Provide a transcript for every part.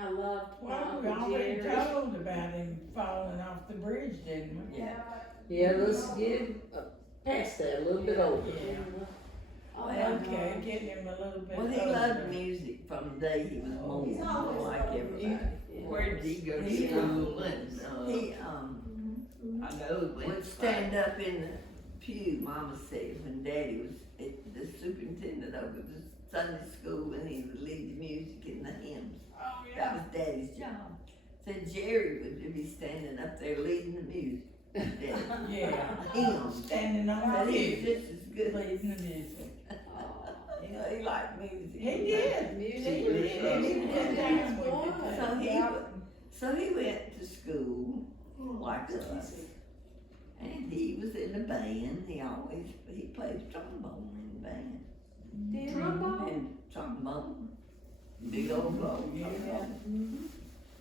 I loved Well, we Uncle already Jerry. told about him falling off the bridge, didn't we? Yeah. Yeah, let's get him past that, a little bit older. Yeah. Oh, Okay, getting him a little bit Well, he older. loved music from the day he was born, like everybody. Where did he go to He, school and, He, I know he went would stand up in the pew, Mama said, when Daddy was the superintendent over the Sunday school, and he would lead the music and the hymns. Oh, That was Daddy's job. Said Jerry would be standing up there leading the music. Daddy. Yeah. Hymns. Standing on But the he was pew, just as good. leading the music. You know, he liked music. He did. Music He was did. And he was in time with it. So he went to school like us. And he was in a band. He played trombone in the band. Trombone? And trombone. Big old blow. Yeah.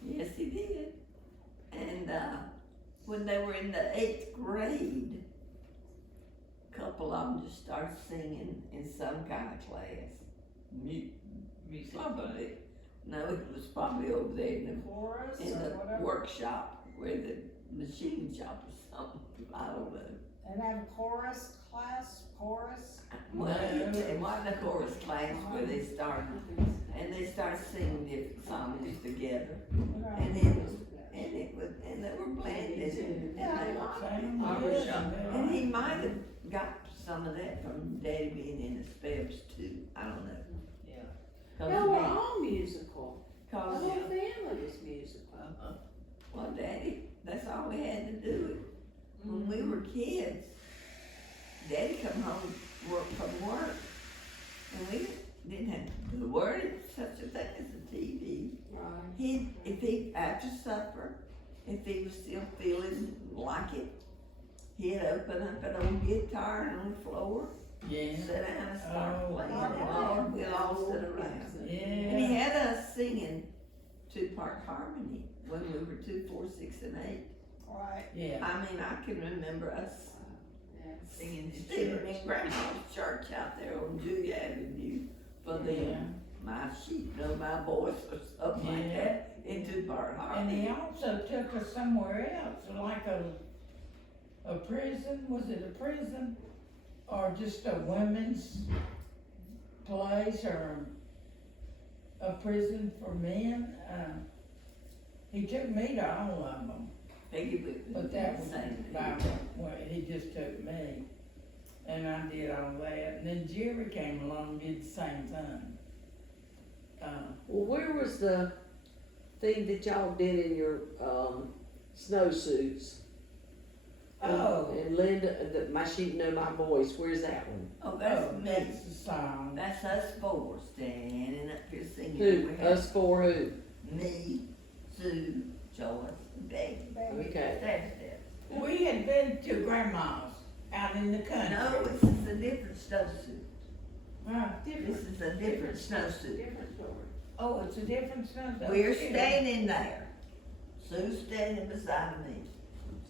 Yes, he did. And when they were in the 8th grade, a couple of them just started singing in some kind of class. music. Probably. No, it was probably over there in Chorus the, in or the whatever. workshop where the machine shop or something. I don't know. And have a chorus class, chorus. Well, it wasn't a chorus class where they started, and they started singing different songs together. And and they were blended, and they were, and he might have got some of that from Daddy being in the spells too. I don't know. Yeah. They were all musical. The Cause, whole family was musical. well, Daddy, that's all we had to do. When we were kids, Daddy come home from work, and we didn't have the word such a thing as a TV. Right. After supper, if he was still feeling like it, he'd open up an old guitar on the floor, Yeah. sit down and start Oh, playing, wow. and all, we'd all sit around. And he Yeah. had us singing 2-part harmony when we were 2, 4, 6, and 8. Right. Yeah. I mean, I can remember us Yeah. Singing in singing church. in Grandma's church out there on Julia Avenue for Yeah. them. My sheep know my voice or something like Yeah. that in 2-part And harmony. he also took us somewhere else, like a prison, was it a prison? Or just a women's place, or a prison for men? He took me to all of them, Peggy Whitman but that was sang it. about when he just took me. And I did all that, and then Jerry came along and did the same thing. Well, where was the thing that y'all did in your, snowsuits? Oh. And Linda, my sheep know my voice, where's that one? Oh, that's me. That's the song. That's us 4 standing up here singing. Who, We had us for who? me, Sue, Joyce, and Becky. Okay. That's We had been to Grandma's out in the country. No, this is a different snowsuit. Huh? This is a different snowsuit. Different story. Oh, it's a different stuff. We're standing there. Sue's standing beside me.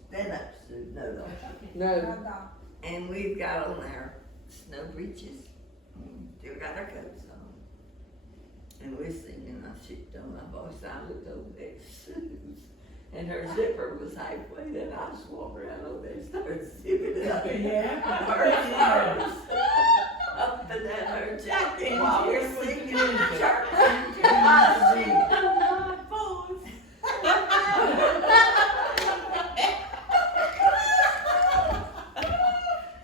Stand up, Sue. No. No, And we've got on our snow breeches. Still got our coats on. And we're singing. I shipped on my voice. I looked over there at Sue's. And her zipper was halfway. Then I just walked around over there and started zipping it up. Yeah. Her arms up and down her jacket while we're singing in church. I shipped on my voice.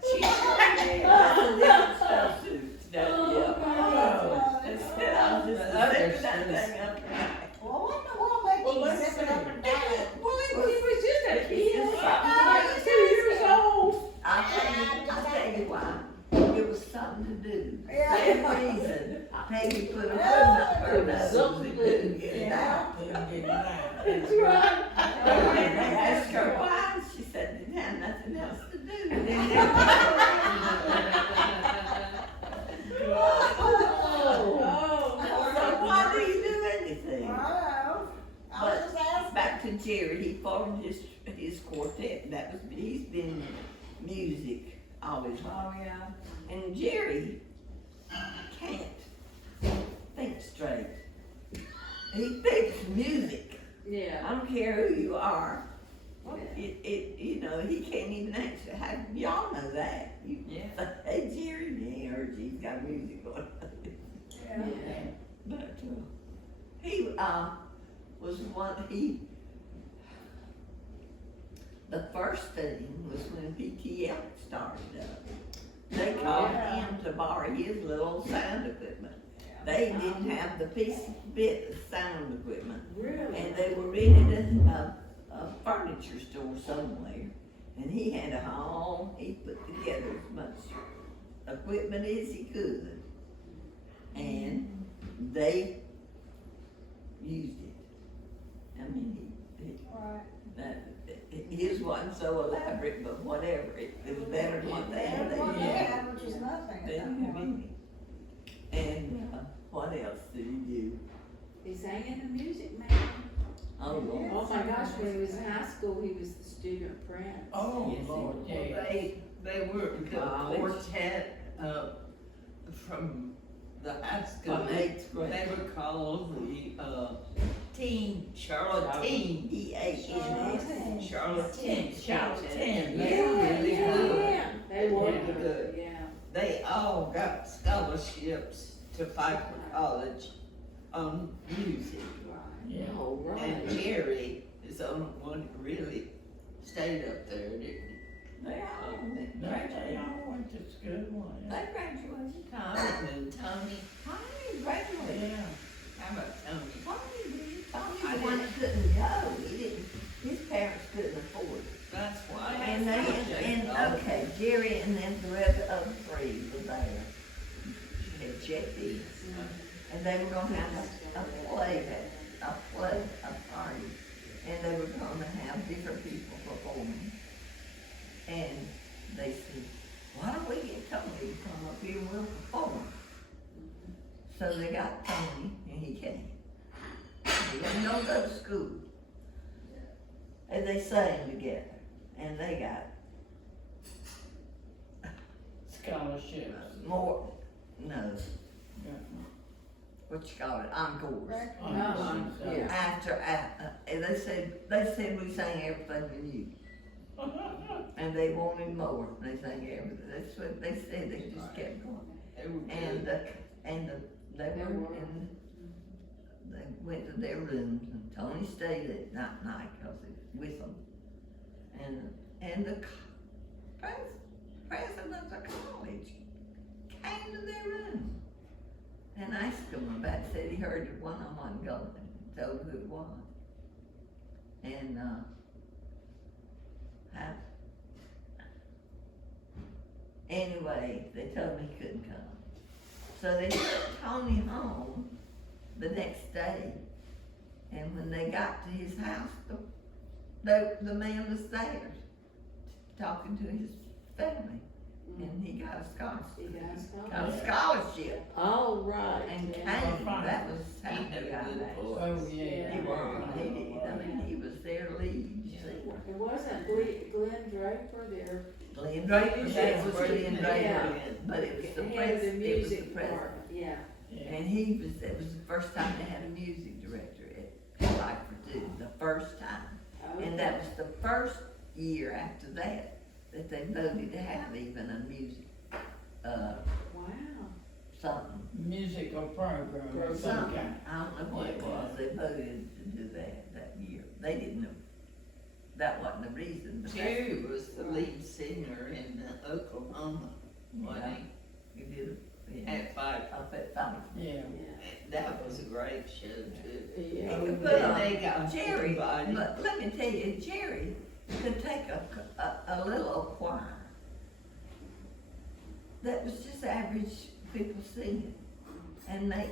She sure did. That's a different snowsuit. Yeah. Oh. Instead, I was just zipping that thing up. Well, what the world makes Well, you let's zip it see. up and down? Well, he was just a kid. It's He was 2 years old. I tell you why. It was something to do. Yeah. Same reason Peggy put a foot up her It was nose something to to get it out. Couldn't get it out. That's right. And they asked her why, and she said, didn't have nothing else to do. So why do you do anything? Oh, I was just asking. Back to Jerry, he formed his quartet, he's been in music all his life. Oh, yeah. And Jerry can't think straight. he picks music. Yeah. I don't care who you are. You know, he can't even answer. How, y'all know that. You, Yeah. Hey, Jerry, he heard you got music going on. Yeah. But, he, was the first thing was when PTL started up. They called him to borrow his little sound equipment. They didn't have the bit of sound equipment. Really? And they were renting a furniture store somewhere. And he had a home, he put together as much equipment as he could. And they used it. I mean, his wasn't so elaborate, but whatever, it was better than what they had. Well, They they had. had, which is nothing They at that didn't have point. any. And, what else did he do? He sang in the music, man. Oh, Lord. Oh my gosh, when he was in high school, he was the student prince. Oh, Yes, Lord, well, yeah. they were the College. quartet, from the high school. From eighth grade. They were called the, Charlotte Teen. EANS. Charlotte Teen. Charlotte. They were really good. Yeah, they were Yeah. good, yeah. They all got scholarships to fight for college on music. Yeah. Oh, And right. Jerry is the only one who really stayed up there, didn't he? They all They all went to school, yeah. They graduated. Tommy and Tony. Tommy graduated. Yeah. How about Tony? Tommy's I the one that couldn't go. He didn't, his parents couldn't afford it. That's why. And okay, Jerry and then the rest of the three were there. She had checked in. And they were gonna have a party. And they were gonna have different people performing. And they said, why don't we get Tony to come up here and we'll perform? So they got Tony and he came. He didn't know go to school. And they sang together. And they got Scholarships. more, no, Yeah. what you call it, encores. Yeah. After, and they said we sang everything we knew. And they wanted more, they sang everything, that's what they said, they just kept going. They were And good. they went to their rooms, and Tony stayed at night, cause he was with them. And the president of the college came to their room and asked them about it, said he heard it, one of them wasn't going, and told who it was. And, anyway, they told me he couldn't come. So they took Tony home the next day, and when they got to his house, the man was there, talking to his family, and he got a scholarship. Got a scholarship, All right. and yeah. came, that was how He he had a got good that. voice. Oh, yeah. He was, he did, I mean, he was their lead singer. It wasn't Glenn Draper there. Glenn Draper, that was Glenn Draper, Yeah. but it was the Head of the it was the music president. department, yeah. And it was the first time they had a music director at Rockford too, the first time. And that was the first year after that they voted to have even a music, Wow. something. Musical program of some Something, kind. I don't know what it was, they voted to do that year. They didn't know, that wasn't the reason, but that, Jerry was the lead singer in Oklahoma, wasn't he did, he? yeah, At five. up at five. Yeah. That was a great show too. Yeah. But, Then they got Jerry, invited. but let me tell you, Jerry could take a little choir that was just average people singing and make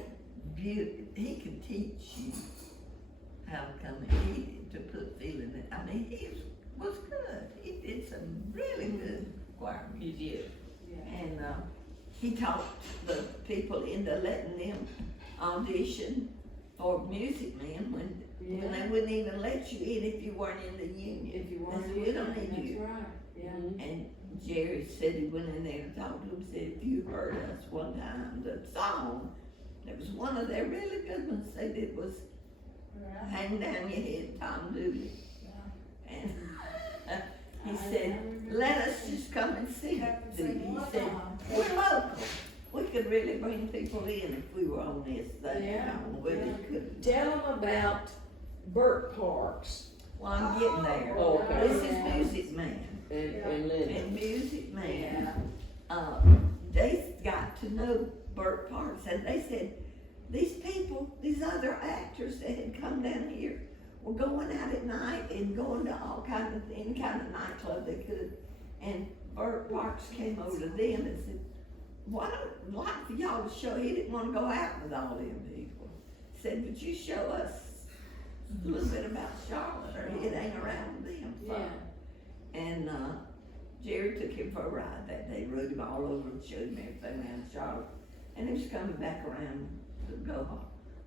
he could teach you how to come in, to put feeling in. I mean, he was good. He did some really good choir music. He did. And, he talked the people into letting them audition for music men when they wouldn't even let you in if you weren't in the union. If you They want said, to, we don't need you. that's right, yeah. And Jerry said he went in there to talk to him, said, if you heard us one time, the song, it was one of their really good ones, said it was hang down your head, Tom Dooley. And he said, let us just come and see it. He said, we're local. We could really bring people in if we were on this thing. Yeah. Well, we could. Tell them about Burt Parks Well, I'm getting there. Oh, okay. This is Music Man. and Linda. And Music Man, Yeah. they got to know Burt Parks, and they said, these people, these other actors that had come down here were going out at night and going to any kind of nightclub they could. And Burt Parks came over to them and said, why don't like for y'all to show, he didn't want to go out with all them people. Said, would you show us a little bit about Charlotte, or it ain't around them. Yeah. And Jerry took him for a ride that day, rode him all over and showed him everything around Charlotte. And he was coming back around to go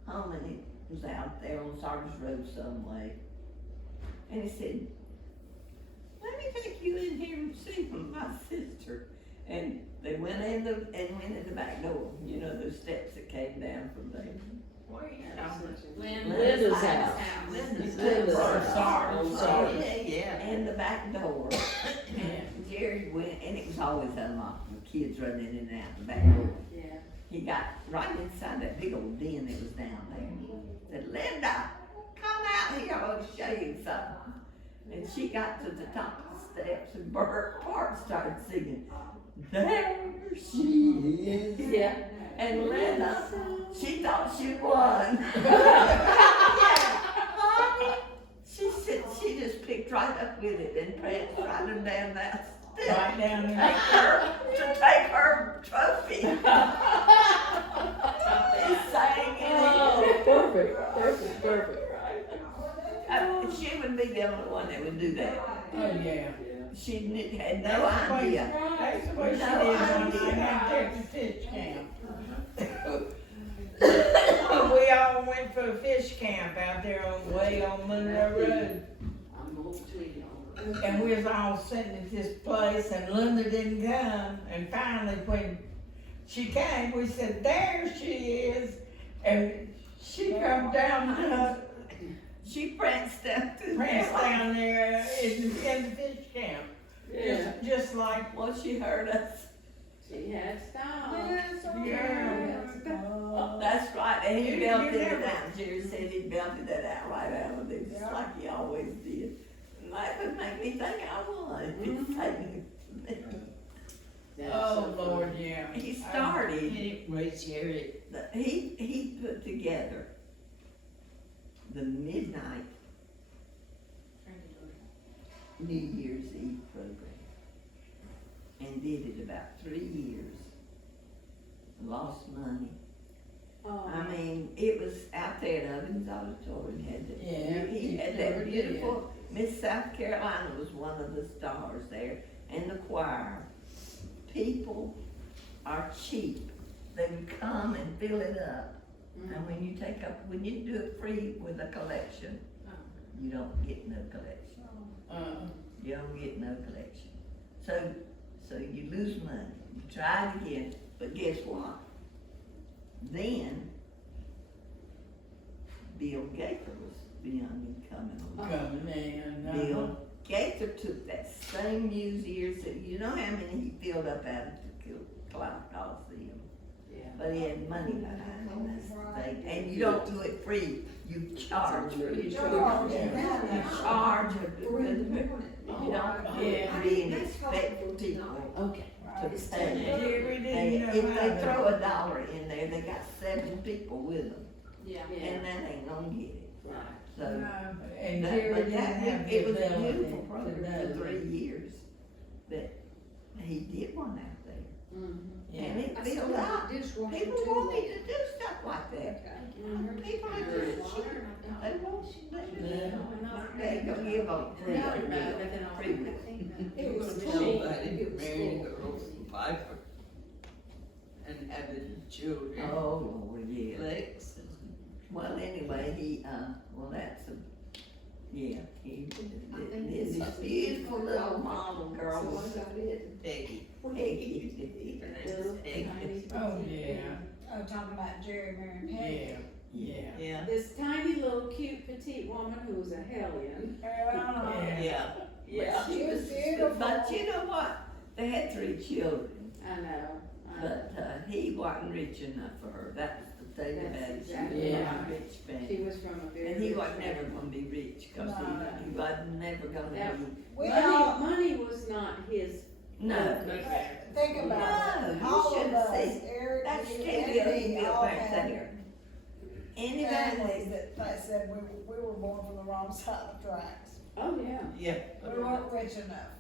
home, and he was out there on Sargent's Road some way. And he said, let me take you in here and see my sister. And they went in the back door, you know, those steps that came down from there. Linda's house. Linda's house. Sorry. Yeah, in the back door. And Jerry went, and it was always unlocked, with kids running in and out the back door. Yeah. He got right inside that big old den that was down there. Said, Linda, come out here, I want to show you something. And she got to the top of the steps, and Burt Parks started singing, there she is. Yeah. And Linda, she thought she won. She said she just picked right up with it and pranced right down that step. Right down there. To take her trophy. He sang Oh, perfect. She would be the only one that would do that. Oh, yeah. She had no That's the way- idea. That's the way she did No when I idea. got there to fish camp. We all went for a fish camp out there way on Monroe Road. I'm going to And we was all sitting at this place, and Linda didn't come, and finally when she came, we said, there she is, and she come down, She pranced down to pranced down there in the fish camp, Yeah. just like, Well, she heard us. She had style. yeah. Oh, that's right, and he You belted never- it out. Jerry said he belted that out right out of it, just like he always did. And that would make me think I won. Oh, Lord, yeah. He started, Anyway, Jerry, he put together the midnight New Year's Eve program and did it about 3 years. Lost money. Oh. I mean, it was out there at Ovens Auditorium, Yeah, he had he that sure did. beautiful, Miss South Carolina was one of the stars there, and the choir. People are cheap, they would come and fill it up, and when you do it free with a collection, you don't get no collection, you don't get no collection. So you lose money, you try it again, but guess what? Then, Bill Gaither was beyond him coming along. Coming in, Bill Gaither took that same New Year's, you know how many he filled up out of the Coliseum? Yeah. But he had money behind him, that's the thing, and you don't do it free, you charge for it. You charge for it. You don't Yeah. be and expect people Okay. to pay. Jerry They, didn't know if how they to- throw $1 in there, they got 7 people with them, Yeah. and that ain't gonna get it. Right. So, And that- Jerry but didn't that, have it the was a ability beautiful to program for know. 3 years that he did one out there. Yeah. And it filled up. People want me to do stuff like that. People are just cheap. They won't, they gonna give a free. it was somebody marrying a girl from Piper and having children. Oh, Lord, yeah. Lex and Well, anyway, he this beautiful little model girl was Peggy. Peggy. Oh, yeah, Oh, talking about Jerry, Mary, and Peggy. yeah. Yeah, This tiny little cute petite woman who was a hellion. yeah. Yeah. She was beautiful. But you know what? They had 3 children, I know. but he wasn't rich enough for her. That was the thing That's about it. She exactly was right. from a rich family. She was from a very. And he rich wasn't never family. gonna be rich, cause No. he wasn't never gonna That- be, We Money, all, money was not his. no. think about No, it, you all of shouldn't us, see. Eric, That's you, still and getting me, built all back had there. families Anybody, that said we were born from the wrong side of the tracks. Oh, yeah, Yeah. We weren't rich enough.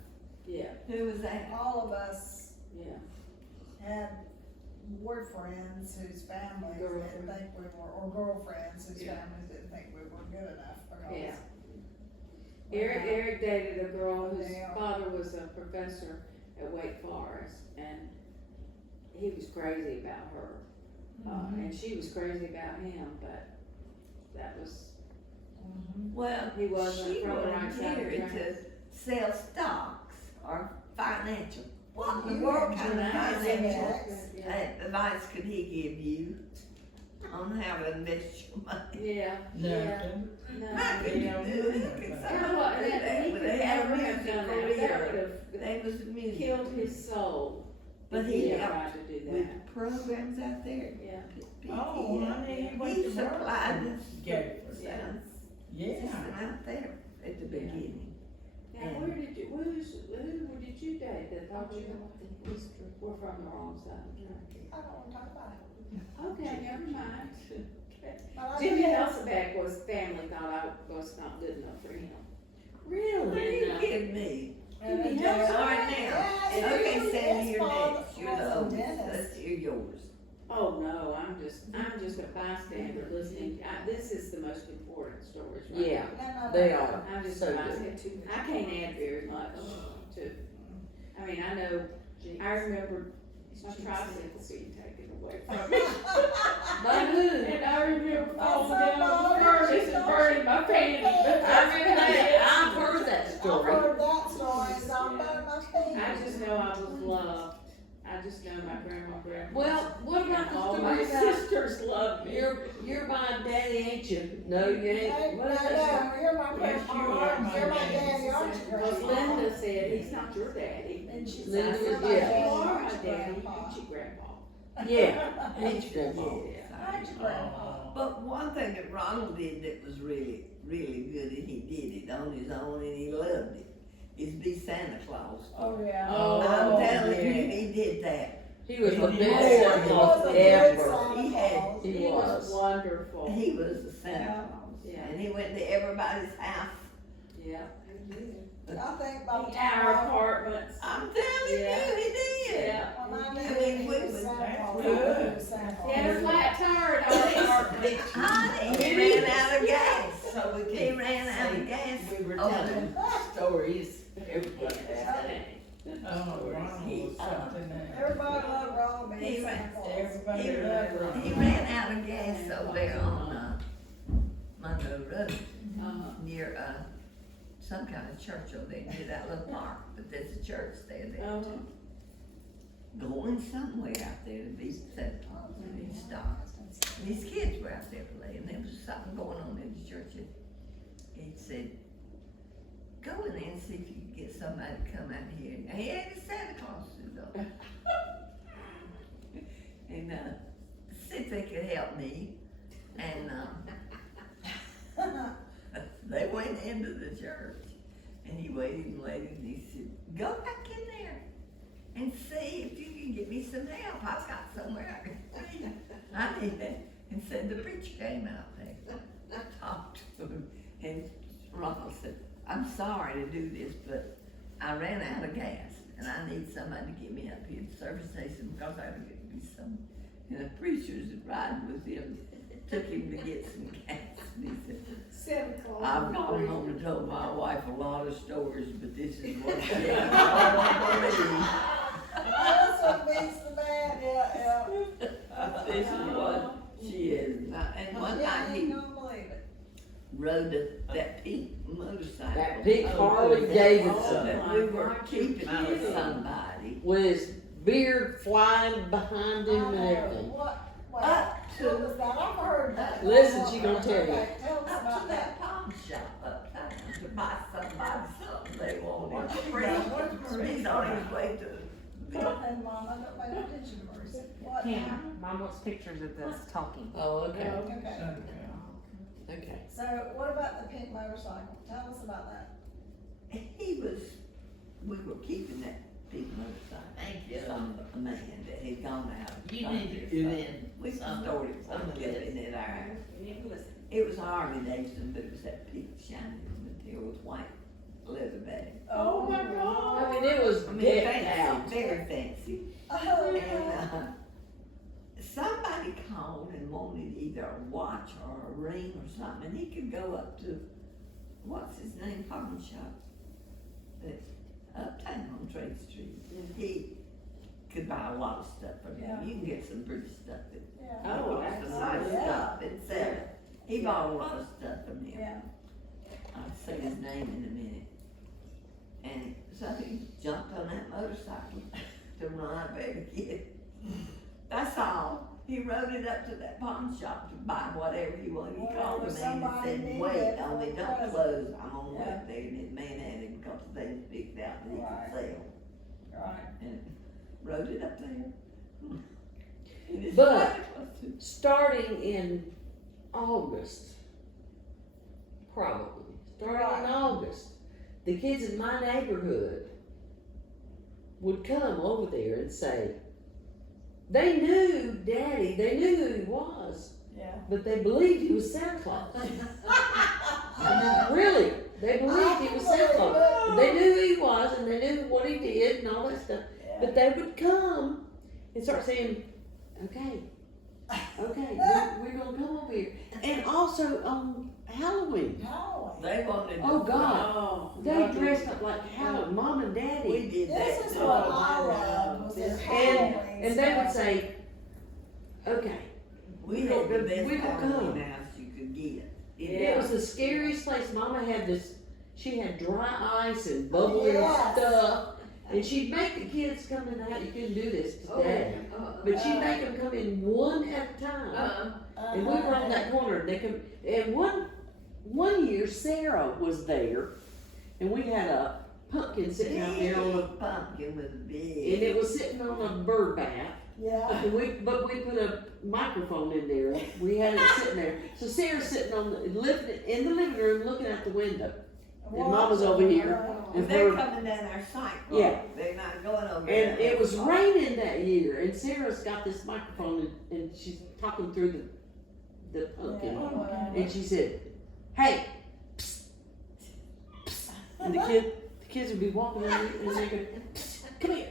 yeah, who was that? All of us yeah. had boyfriends whose families didn't Girlfriend. think we were, or girlfriends whose Yeah. families didn't think we were good enough because. Yeah. we Eric, had- Eric dated a girl whose Yeah. father was a professor at Wake Forest, and he was crazy about her. And she was crazy about him, but that was, Mhm. Well, He wasn't she from the wanted right side of Gary the to sell stocks or financial. What in the You world had kind of nice financial ex. yeah, advice could he give you on how to invest your money? yeah, yeah. Nothing. No, How could you Yeah. do it? He could You know certainly what, do that, he but could they had a never have music done that, that career. would They was a have music. killed his soul. But if he had helped tried to do that, with programs out there. yeah. Oh, honey, he went He to work. supplied the Gave Yeah. Yeah. system out there at the beginning. Now, And- where did you, who did you date that thought you were from the wrong side of the track? I don't wanna talk about it. Okay, never mind. But I Jimmy did. Hasselbeck was, family thought I was not good enough for him. What do Really? you give me? And Jimmy then- Hasselbeck? All right now. Yes, Okay, his Sandy, you're father next. You're was the a oldest. dentist. Let's hear yours. Oh, no, I'm just a bystander listening. This is the most important stories, right? Yeah, No, no, they no. are. I'm just So a good. bystander. I can't add very much to, I mean, I know, I remember my tricycle being taken away from me. By who? And I remember falling That's down the so furnace and bad. burning my panties. I remember that, I've heard that I've story. heard that story, so I'm burning my feet. I just know I was loved. I just know my grandma. Well, what about the All my story about sisters loved me. you're my daddy, ain't you? No, you ain't. No, What is that? no, you're my Yes, grandma, you are my you're my daddy. daddy, aren't you, Well, grandma? Linda said, he's not your daddy. And she Linda said, you're was- my yeah. daddy, You are my aren't you, daddy, grandpa? ain't you, grandpa? Yeah, ain't you, Grandma? Aren't you, grandpa? But one thing that Ronald did that was really, really good, and he did it on his own and he loved it, is be Santa Claus. Oh, yeah. Oh, I'm telling yeah. you, he did that. He was the He best was. Santa He Claus was a good ever. Santa He had- Claus. He He was was. wonderful. He was the Santa Yeah. Claus. Yeah. And he went to everybody's house. Yeah. I think by the Our time apartments. I'm telling Yeah. you, he did. Yeah. when I I knew mean, he we was was- Santa Claus, that's I knew he good. was Santa He had a Claus. flat tire at our apartment. Honey, he ran out of gas. So we He can ran out of gas. we were Oh, telling stories, everybody has Oh, Ronald was something else. Everybody loved Ronald He being ran- Santa Claus. Everybody He loved Ronald. He ran out of gas over there on, Monroe Road, near, some kind of church over there, near that little park, but there's a church there that, going somewhere out there to be Santa Claus, and he stopped. And his kids were out there playing, there was something going on in the church, and he said, go in there and see if you can get somebody to come out here, and he had his Santa Claus suit on. And, see if they could help me, and, they went into the church, and he waited and waited, and he said, go back in there and see if you can get me some help, I've got somewhere I can see. I need it, and said, the preacher came out there, talked to him, and Ronald said, I'm sorry to do this, but I ran out of gas, and I need somebody to get me up here to the service station, because I would get me some, and the preachers that riding with him took him to get some gas, and he said, Santa Claus. I've gone home and told my wife a lot of stories, but this is one she ain't gonna That's what beats the bad, yeah, believe. This is what she is, and one yeah. night I he ain't gonna believe it. rode that pink motorcycle. That big over Harley there. Davidson. That we were keeping Oh, for yeah. somebody. With his beard flying behind him and I know. everything. What Well, Up what was that? I've heard that. Listen, she gonna tell you. Okay, tell us Up about to that. that pawn shop uptown to buy somebody something they wanted. Where'd she Free. go? Where's Maurice? He's on his way to. And Mom, I don't pay attention to Maurice. What? Him. Mom wants pictures of this talking. Oh, okay, Okay, okay. so what about the pink motorcycle? Tell us about that. We were keeping that big motorcycle. Thank you. Some man that had gone out. You need to do in We some- started some of flipping it out. It was Harley Davidson, but it was that pink shiny material with white leather bag. Oh my I mean, it was I mean, decked fancy, out. very fancy. Oh, And, somebody called and wanted either a watch or a ring or something, and he could go up to, what's his name, pawn shop? That's uptown on Trade Street. He could buy a lot of stuff from Yeah. him. You can get some pretty stuff that, yeah, Oh, some nice absolutely. stuff and sell it. He bought a lot of stuff from him. yeah. I'll say his name in a minute. And so he jumped on that motorcycle to run up there to get it. That's all. He rode it up to that pawn shop to buy whatever he wanted. He called the man and Somebody said, needed wait, it only for don't present." close. I'm on the way Yeah. up there. And his man had him a couple things picked out that he Right. could sell. Right. And rode it up there. And his But- wife was- Starting in August, probably, starting in August, the kids in my neighborhood would come over there and say, they knew Daddy, they knew who he was, Yeah. but they believed he was Santa Claus. Really, they believed he was Santa Claus. They knew who he was and they knew what he did and all that stuff. But they would come and start saying, okay, we're gonna come over here. And also on Halloween, Halloween. They wanted. oh to- God, Oh. they dressed up like Halloween, Mom and We Daddy. did that. This is too. what I loved, was this Halloween And they would stuff. say, okay, We had the best we gonna Halloween come. house you could get. It was the scariest place. Mama had this, she had dry ice and bubbly Yes. stuff. And she'd make the kids come in the house. You couldn't do this today. But she'd make them come in one at a time. And we were on that corner. They come, and one year Sarah was there, and we had a pumpkin sitting out there on Big pumpkin was big. and it was sitting on a bird bath. Yeah. And but we put a microphone in there. We had it sitting there. So Sarah's sitting in the living room looking out the window. And Mama's over here. And they're coming down our cyclone. Yeah. They're not going over And there. it was raining that year, and Sarah's got this microphone, and she's talking through the pumpkin, and she said, "Hey," psst, psst. And the kids would be walking in, and they go, "Psst, come here,"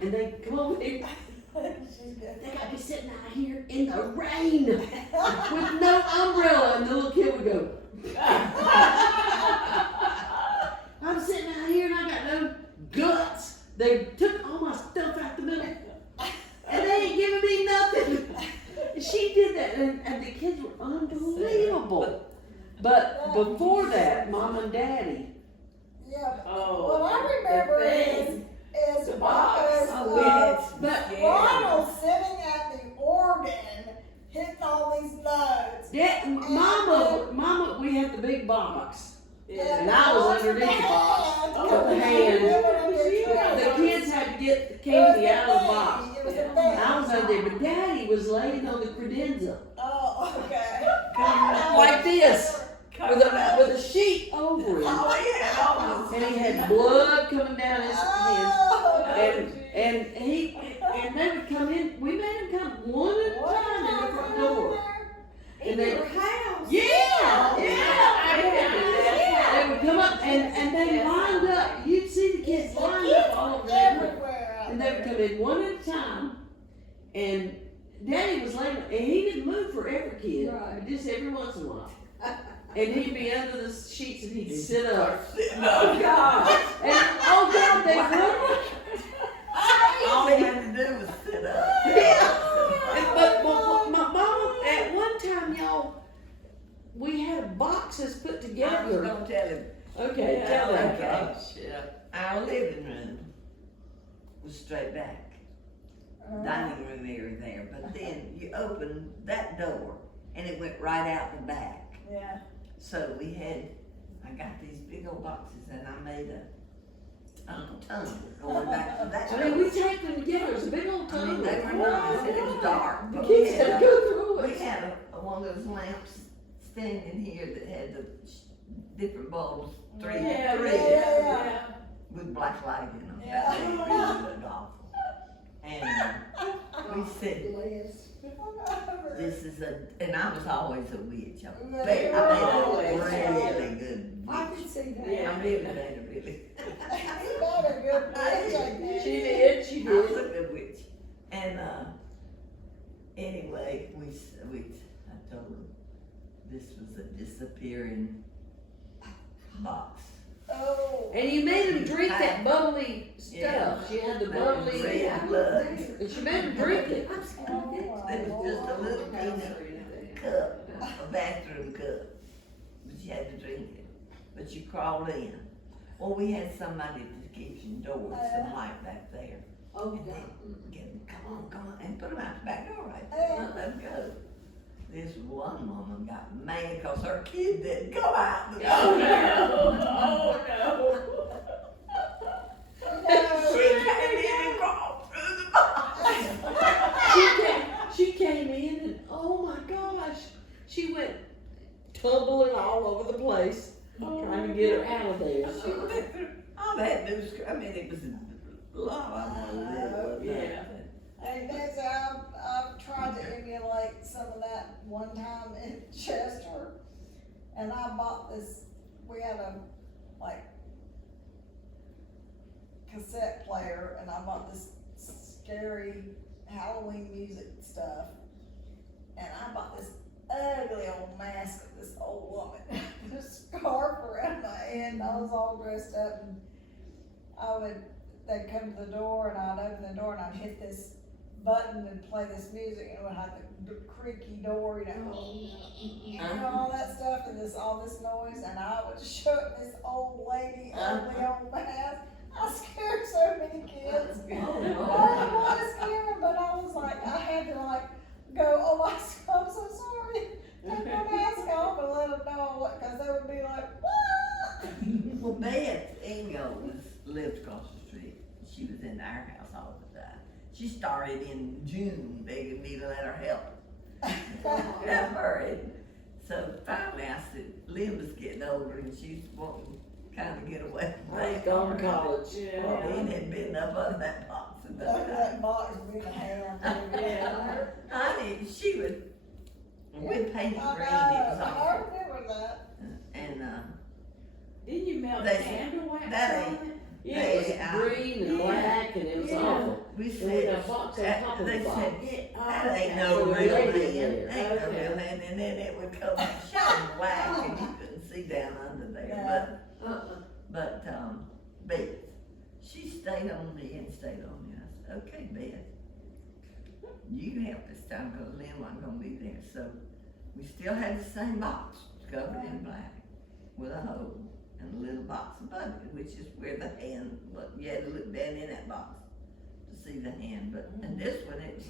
and they come over here. They gotta be sitting out here in the rain with no umbrella, and the little kid would go, "I'm sitting out here and I got no guts. They took all my stuff out the middle, and they ain't giving me nothing." She did that, and the kids were unbelievable. But before that, Mom and Daddy. Yeah. Oh. What I remember is The box. But Ronald sitting at the organ, hitting all these notes. Mama, we had the big box. And I the was box underneath with the box. hand, With the hand. The The kids had to get the candy out of the box. It was a And thing. I was under there, but Daddy was laying on the credenza Oh, okay. like this, with a sheet over him. Oh, yeah. And he had blood coming down his hands. Oh, And they would come in. We made them come one at a time in the front door. And they, yeah. They would come up and they lined up. You'd see the kids lined up all over there. Everywhere. And they would come in one at a time. And Daddy was laying, and he didn't move for every kid, but just every once in a while. And he'd be under the sheets and he'd sit up. Oh, God. And oh God, they would. All he had to do was sit up. But my mama, at one time, y'all, we had boxes put I was together. gonna tell him. Okay, tell them. Okay. Our living room was straight back. dining room area there, but then you opened that door and it went right out the back. Yeah. So I got these big old boxes and I made a tunnel going back to that I door. mean, we taped them together, it was a big old I mean, tunnel. they were nice and it was dark, The but kids had to go through we it. had one of those lamps standing here that had the different bulbs, three Yeah. with black light in them. Yeah. They really looked awful. And we said, this is and I was always a witch. I made a really good I witch. can see that. I really made a really. You got a good paycheck. She I did. was a good witch. And anyway, I told them this was a disappearing box. Oh. And you made them drink that bubbly Yeah. stuff. She had the That was bubbly, red blood. and she made them drink it. There was just a little teeny cup, a bathroom cup, but you had to drink it. But you crawled in. Well, we had somebody at the kitchen door, some light back there. Oh, And they come on, and put them out the back door right there. Yeah. Let them go. This one woman got mad because her kid didn't come out the door. Oh She came in and crawled through the box. She came in and oh my gosh, she went tumbling all over the place, trying to get her out of there. All that news, I mean, it was a lot of them. Yeah. And that's I've tried to emulate some of that one time in Chester. And I bought this, we had a cassette player and I bought this scary Halloween music stuff. And I bought this ugly old mask of this old woman, this scarf around my head, and I was all dressed up and they'd come to the door and I'd open the door and I'd hit this button and play this music and it would have the creaky door, and all that stuff and all this noise, and I would show this old lady ugly old mask. I scared so many kids. I didn't want to scare them, but I was like, I had to go, oh my, I'm so sorry. Take my mask off and let them know because they would be like, what? Well, Beth Engel lived across the street. She was in our house all the time. She started in June begging me to let her help her. And so finally I said, Lynn was getting older and she was wanting to kind of get away from I was that. going to college. Well, Lynn had been up under that box and Look at that box being a hand. honey, she would, we painted green, it was I awful. remember that. And, Didn't you melt They- candle wax that on ain't- it? Yeah, it was green and black and it was awful. we And we said, had a box on top of they the box. said, that ain't no So real they hand, did ain't there. no real hand, and then it would come shine black and you couldn't see down under there, but Beth, she stayed on me and stayed on me. I said, okay, Beth, you help this time because Lynn wasn't gonna be there, so we still had the same box covered in black with a hole and a little box above it, which is where the hand, but you had to look down in that box to see the hand, but, and this one, it was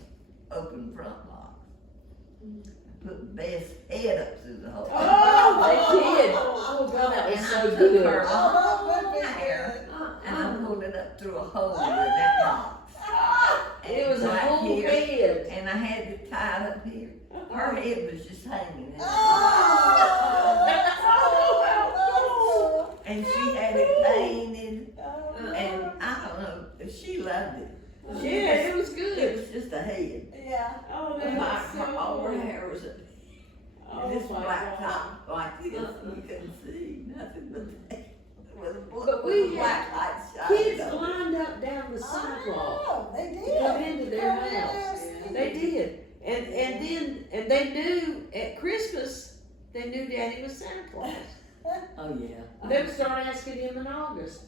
open front box. I put Beth's head up through the hole. They did. Oh God, that was And I so took good. her Oh, that would be hair good. and I pulled it up through a hole in that box. And It was a right whole here, head. and I had it tied up here. Her head was just hanging in Oh, that that's cool. box. And she had it painted, Oh, and I don't know, she loved it. Yeah, it was It good. was just a head. yeah. Oh, All her hair was this my black God. top like this, you couldn't see nothing but that. With a But we black light shining Kids on it. lined up down the sidewalk Oh, they to did. come into their Oh, house. yes, They did. And they knew at Christmas, they knew Daddy was Santa Claus. Oh, yeah. They would start asking him in August.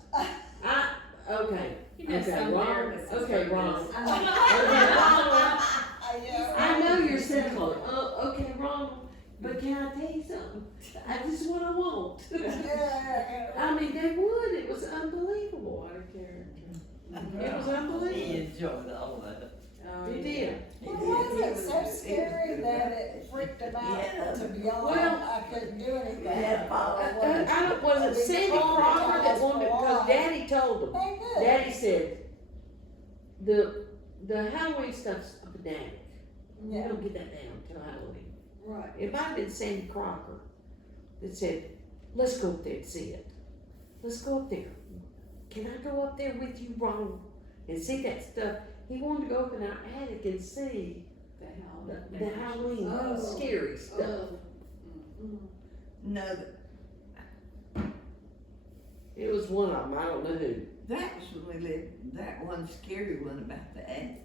Okay, You know, some Ron. parents is Okay, very Ron. good. Okay, Ronald. Yeah. I know you're Santa Claus. Okay, Ronald. But can I tell you something? This is what I want. Yeah. I mean, they would. It was unbelievable. It was He unbelievable. enjoyed all that. Oh, Oh, He yeah. did. Well, was it so scary that it freaked him Yeah. out to beyond, Well, I couldn't do anything? Yeah, I don't, was it Sandy Crocker that wanted, because Daddy told him. Hey, good. Daddy said, the Halloween stuff's a fanatic. We Yeah. don't get that down till Halloween. Right. It might have been Sandy Crocker that said, let's go up there and see it. Let's go up there. Can I go up there with you, Ron, and see that stuff? He wanted to go up in our attic and see The hell. the Halloween Oh. scary stuff. Oh. Mm. No, It was one of them, I don't know who. that was when we lived, that one scary one about the attic.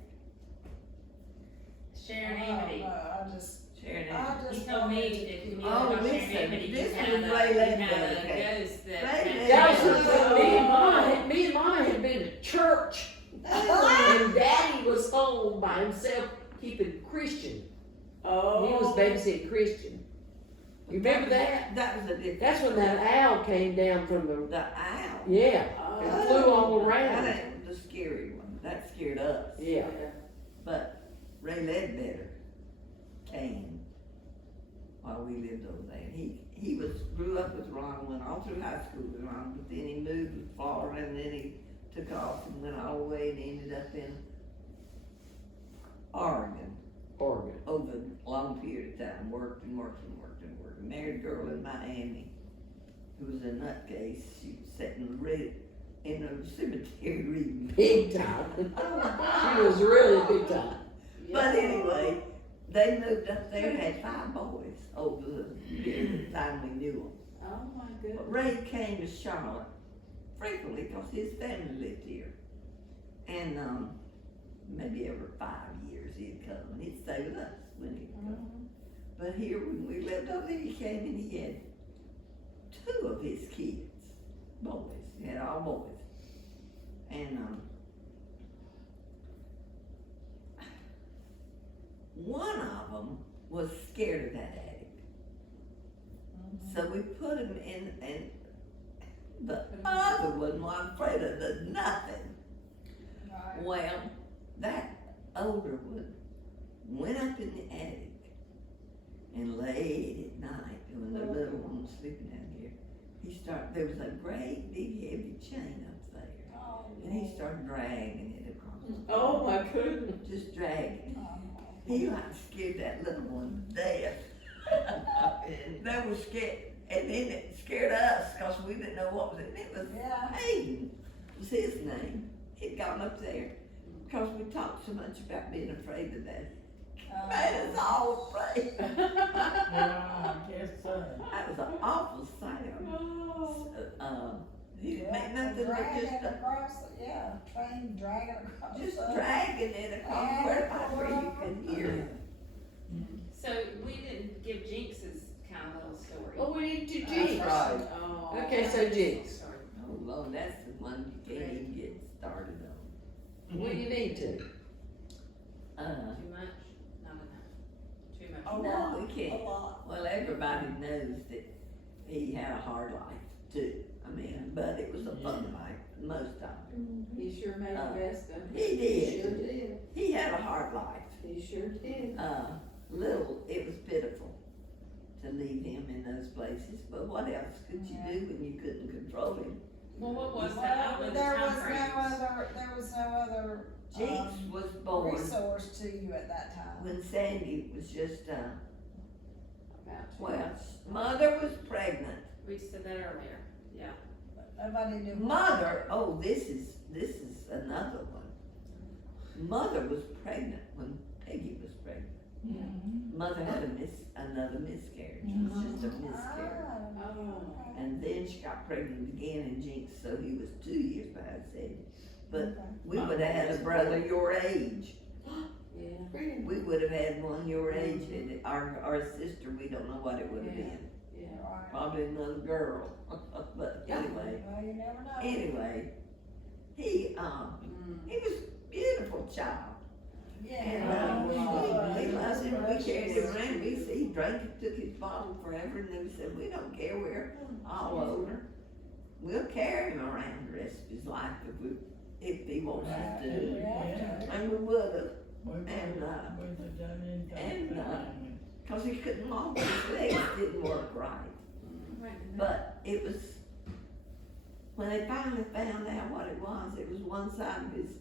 Sharon Oh, Amity. no, I just, Sharon I Amity. just. He told me wanted that to when keep- you Oh, look up listen, Sharon Amity, this you had was a, Ray you Levin, had a okay. ghost that. Ray had- That was Yeah. when me and Mama had been to church. And Daddy was home by himself keeping Christian. Oh. He was babysitting Christian. You remember that? That was a different. That's when that owl came down from the, The owl. yeah, and flew all around. That ain't the scary one, that scared us. Yeah. But Ray Ledbetter came while we lived over there. He grew up with Ron, went all through high school with Ron, but then he moved to Florida and then he took off and went all the way and ended up in Oregon Oregon. over a long period of time, worked and worked and worked and worked. Married a girl in Miami who was a nutcase. She was sitting in a cemetery reading. Big time. She was really big time. But anyway, they moved up there and had 5 boys over the period of time we knew them. Oh, my goodness. But Ray came to Charlotte frequently because his family lived here. And maybe every 5 years he'd come and he'd stay with us when he'd come. But here when we lived over there, he came and he had 2 of his kids, boys. He had all boys. And one of them was scared of that attic. So we put him in, and the other one was afraid of nothing. Right. Well, that older one went up in the attic and laid at night when the little one was sleeping down here. There was a great big heavy chain up there. Oh, And he started dragging it across. Oh, my goodness. Just dragging. Oh. He like scared that little one to death. And they were scared, and then it scared us because we didn't know what was it. It was Yeah. Hayden was his name. He'd gone up there because we talked so much about being afraid of that. Made us all afraid. Yeah, I guess so. That was an awful sound. He didn't make nothing but Dragging just across, yeah, train dragging across. just the- dragging it across where you could hear it. So we didn't give Jinx's kind of little story. Oh, we need to That's Jinx. right. Oh. Okay, so Jinx. Oh Lord, that's the one you can't even get started on. What do you need to? Too much? Not enough. Too much. A No, lot, we can't. a lot. Well, everybody knows that he had a hard life too. I mean, but it was a fun life most of it. He sure made the best of it. He did. Sure did. He had a hard life. He sure did. It was pitiful to leave him in those places, but what else could you do when you couldn't control him? Well, what was that? I don't know the There time was frames. there was no other, Jinx was born resource to you at that time. when Sandy was just, About 12. Mother was pregnant. We said that earlier. Yeah. Nobody knew. Mother, oh, this is another one. Mother was pregnant when Peggy was pregnant. Mother had another miscarriage. It was just a miscarriage. Oh. And then she got pregnant again and Jinx, so he was 2 years behind Sandy. But we would have had a brother your age. Yeah. We would have had one your age, and our sister, we don't know what it would have been. Yeah. Right. Probably another girl. But anyway, Well, you never know. anyway, he was a beautiful child. And Yeah. we loved him, we carried him around, he drank and took his bottle forever, and then we said, we don't care, we're all older. We'll carry him around the rest of his life if he wants us to. Yeah. And we would've. We've And, done anything. and, cause he couldn't walk, his legs didn't work right. But it was, when they finally found out what it was one side of his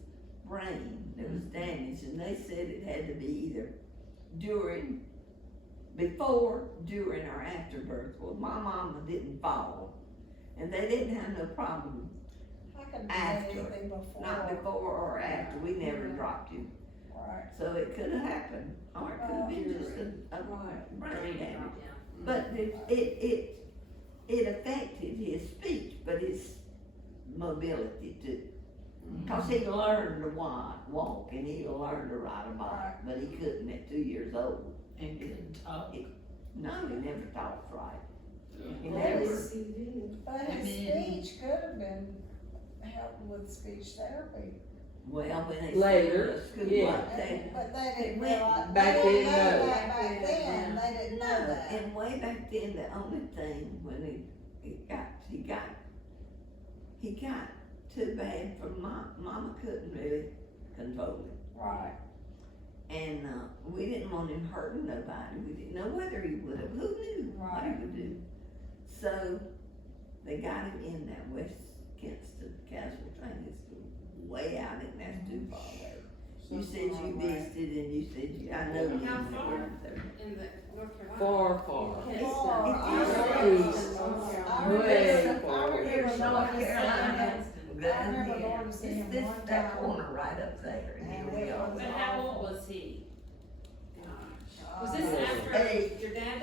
brain that was damaged, and they said it had to be either before, during, or after birth. Well, my mama didn't fall, and they didn't have no problem, I couldn't do After. anything before. not before or after, we never dropped him. Right. So it could've happened, or it could've been just a brain damage. But it affected his speech, but his mobility too. Cause he learned to walk and he learned to ride a bike, but he couldn't at 2 years old. And couldn't talk. No, he never talked right. He Well, never, But his speech could have been helping with speech therapy. well, when they Later, sent him to school yeah. like that, But they didn't went realize, back they didn't then, know no. that back then, they didn't know no, that. and way back then, the only thing when he got too bad for mama couldn't really control it. Right, And, we didn't want him hurting nobody, we didn't know whether he would have, who knew what he Right. would do. So, they got him in that West Kinston Casual Training School, way out in that's too far away. You said you visited and you said I know you How never far? went there. In the North Carolina. Far, far. Far. East. Way far. remember North going to see Carolina. him. I remember going to see him It's one that time. corner right up there, and here we are. But how old was he? Was Uh, this after Hey. your dad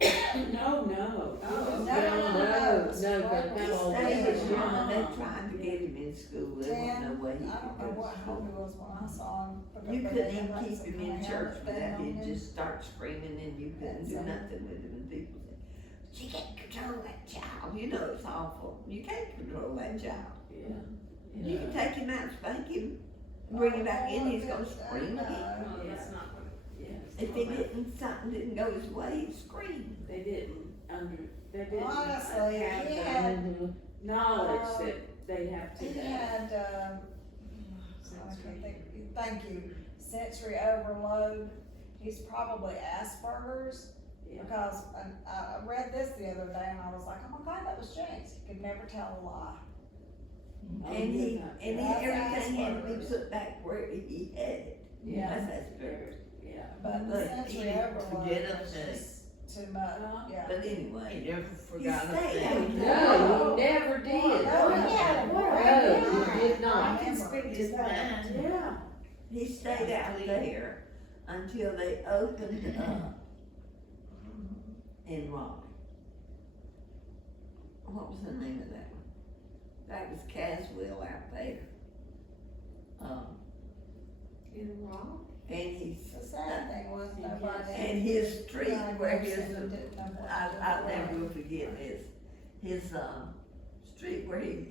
died? No, no. No, No, but He how old stayed was at he? home, they tried to get him in school, there wasn't no way he I don't know could go what to home he school. was when I saw him. because You they couldn't had even like keep some him kind in of church helmet without thing him on just start screaming and you couldn't do That's it. nothing with him, and people say, "She can't control that child," you know, it's awful, you can't control that child. Yeah. You can take him out and spank him, bring him back in, he's gonna scream again. No, that's not what. Yes. If he didn't, something didn't go his way, he'd scream. They didn't they didn't Honestly, have he the had, Mhm. knowledge that they have he today. had, I can't think, thank you, sensory overload. He's probably Asperger's. Yeah. Because I read this the other day and I was like, oh my God, that was James. He could never tell a lie. Oh, And he, yeah. everything had to be Asperger's. put back where he had it. Yeah. That's Asperger's. Yeah. But the But sensory he overload forget was a thing. just too much, yeah. But He anyway, never forgot a stayed thing. No, he never did. No, he had a No, great he did mind. I not. can speak to that. Yeah. he stayed out there until they opened up in Raleigh. What was the name of that one? That was Caswell out there. In Raleigh? And he's, The sad thing was nobody. and his street where his, diagnosed him and didn't know what I to do. never will forget this. His, street where he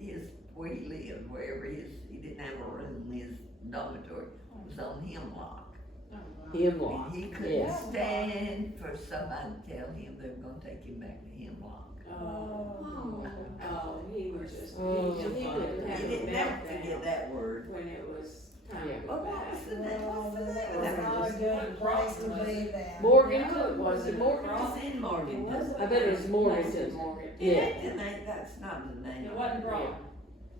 lived, wherever he didn't have a room, his dormitory was on Hemlock. Hemlock, And he couldn't yes. stand for somebody to tell him they were gonna take him back to Hemlock. Oh, oh, he was just, Oh. he couldn't have He a didn't never forget meltdown that word. when it was time to Yeah. go But what back. was the name? Well, What's the then name it of was that not one? a good place to be then. Morgan, was it Morgan? It's in Morganton. I bet it was Morganton. Morgan. Yeah. That's not the name. It wasn't wrong.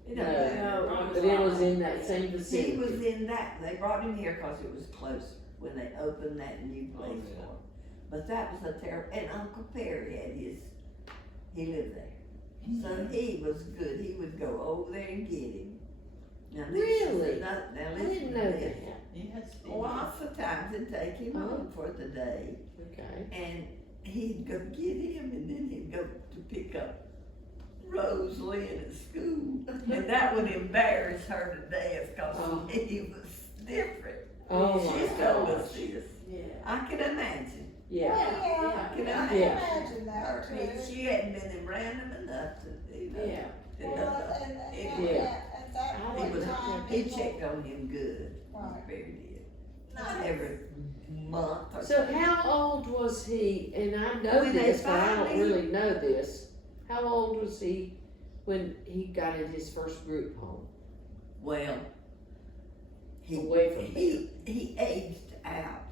It No, doesn't matter. No, but it was in that same He was vicinity. in that, they brought him here cause it was closer when they opened that new place for him. But that was a terrible, and Uncle Perry had he lived there. So he was good, he would go over there and get him. Now this is Really? another- now I listen didn't to know this. that. Yes, he Lots of times they'd take him home for the day, Okay. and he'd go get him, and then he'd go to pick up Rose Lynn at school. And that would embarrass her to death, cause Oh. he was different. Oh She my told us gosh. this. Yeah. I can imagine. Yeah. Yeah, Can I I- can Yeah. imagine that too. She hadn't been around him enough to, Yeah. to Well, know. and Yeah. at that I point He in was, time, he people. checked on him good. Right. Very did. Not every month or So how old was he, and I know When they this, but I don't finally- really know this, how old was he when he got in his first group home? Well, away from there. He aged out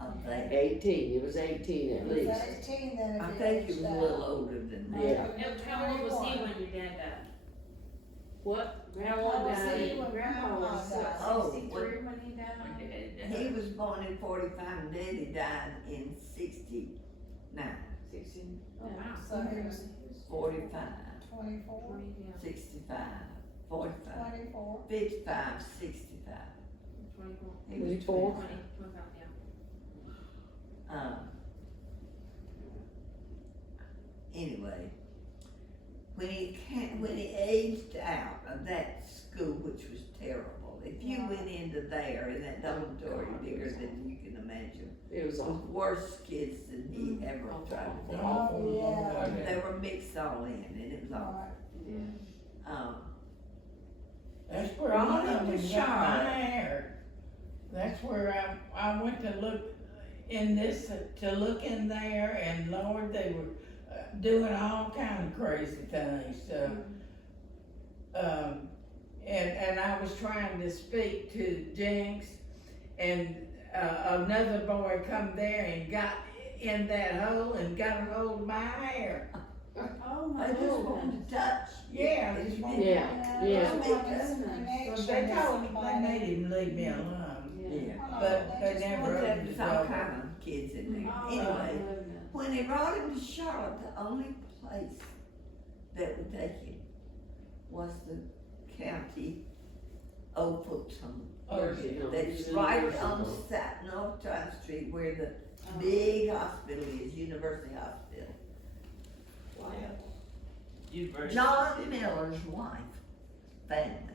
of that. 18, it was 18 at It was least. 18 then if I he think he aged was a out. little older than that. Yeah. How old was he when your dad died? What? How Grandma old was he died, when grandma was Grandma died? Oh, sixty-three when he died. When your dad died? He was born in 45 and Daddy died in 69. 16. Oh, wow. So he was 45, 24, 65, 45, 24. 55, 65. 24. He was 24. 20, 25, yeah. Anyway, when he aged out of that school, which was terrible, if you went into there in that dormitory bigger than you can imagine, It was it was awful. worse kids than he ever tried to take. Oh, yeah. They were mixed all in, and it was awful. Right. That's where Well, all I of went them to got my Charlotte. hair. That's where I went to look in this, to look in there, and Lord, they were doing all kind of crazy things, so. And I was trying to speak to Jinx, and another boy come there and got in that hole and got a hold of my hair. Oh my I just goodness. wanted to touch. Yeah, I just wanted- Yeah, yeah. So they made him leave me alone, Yeah. but they never But there opened was the all door. kind of kids in there. Oh, Anyway, my goodness. when they brought him to Charlotte, the only place that would take him was the county old folks home. Nursing home. That's right on North Tryon Street where the big hospital is, University Hospital. Wow. University. John Miller's wife, family,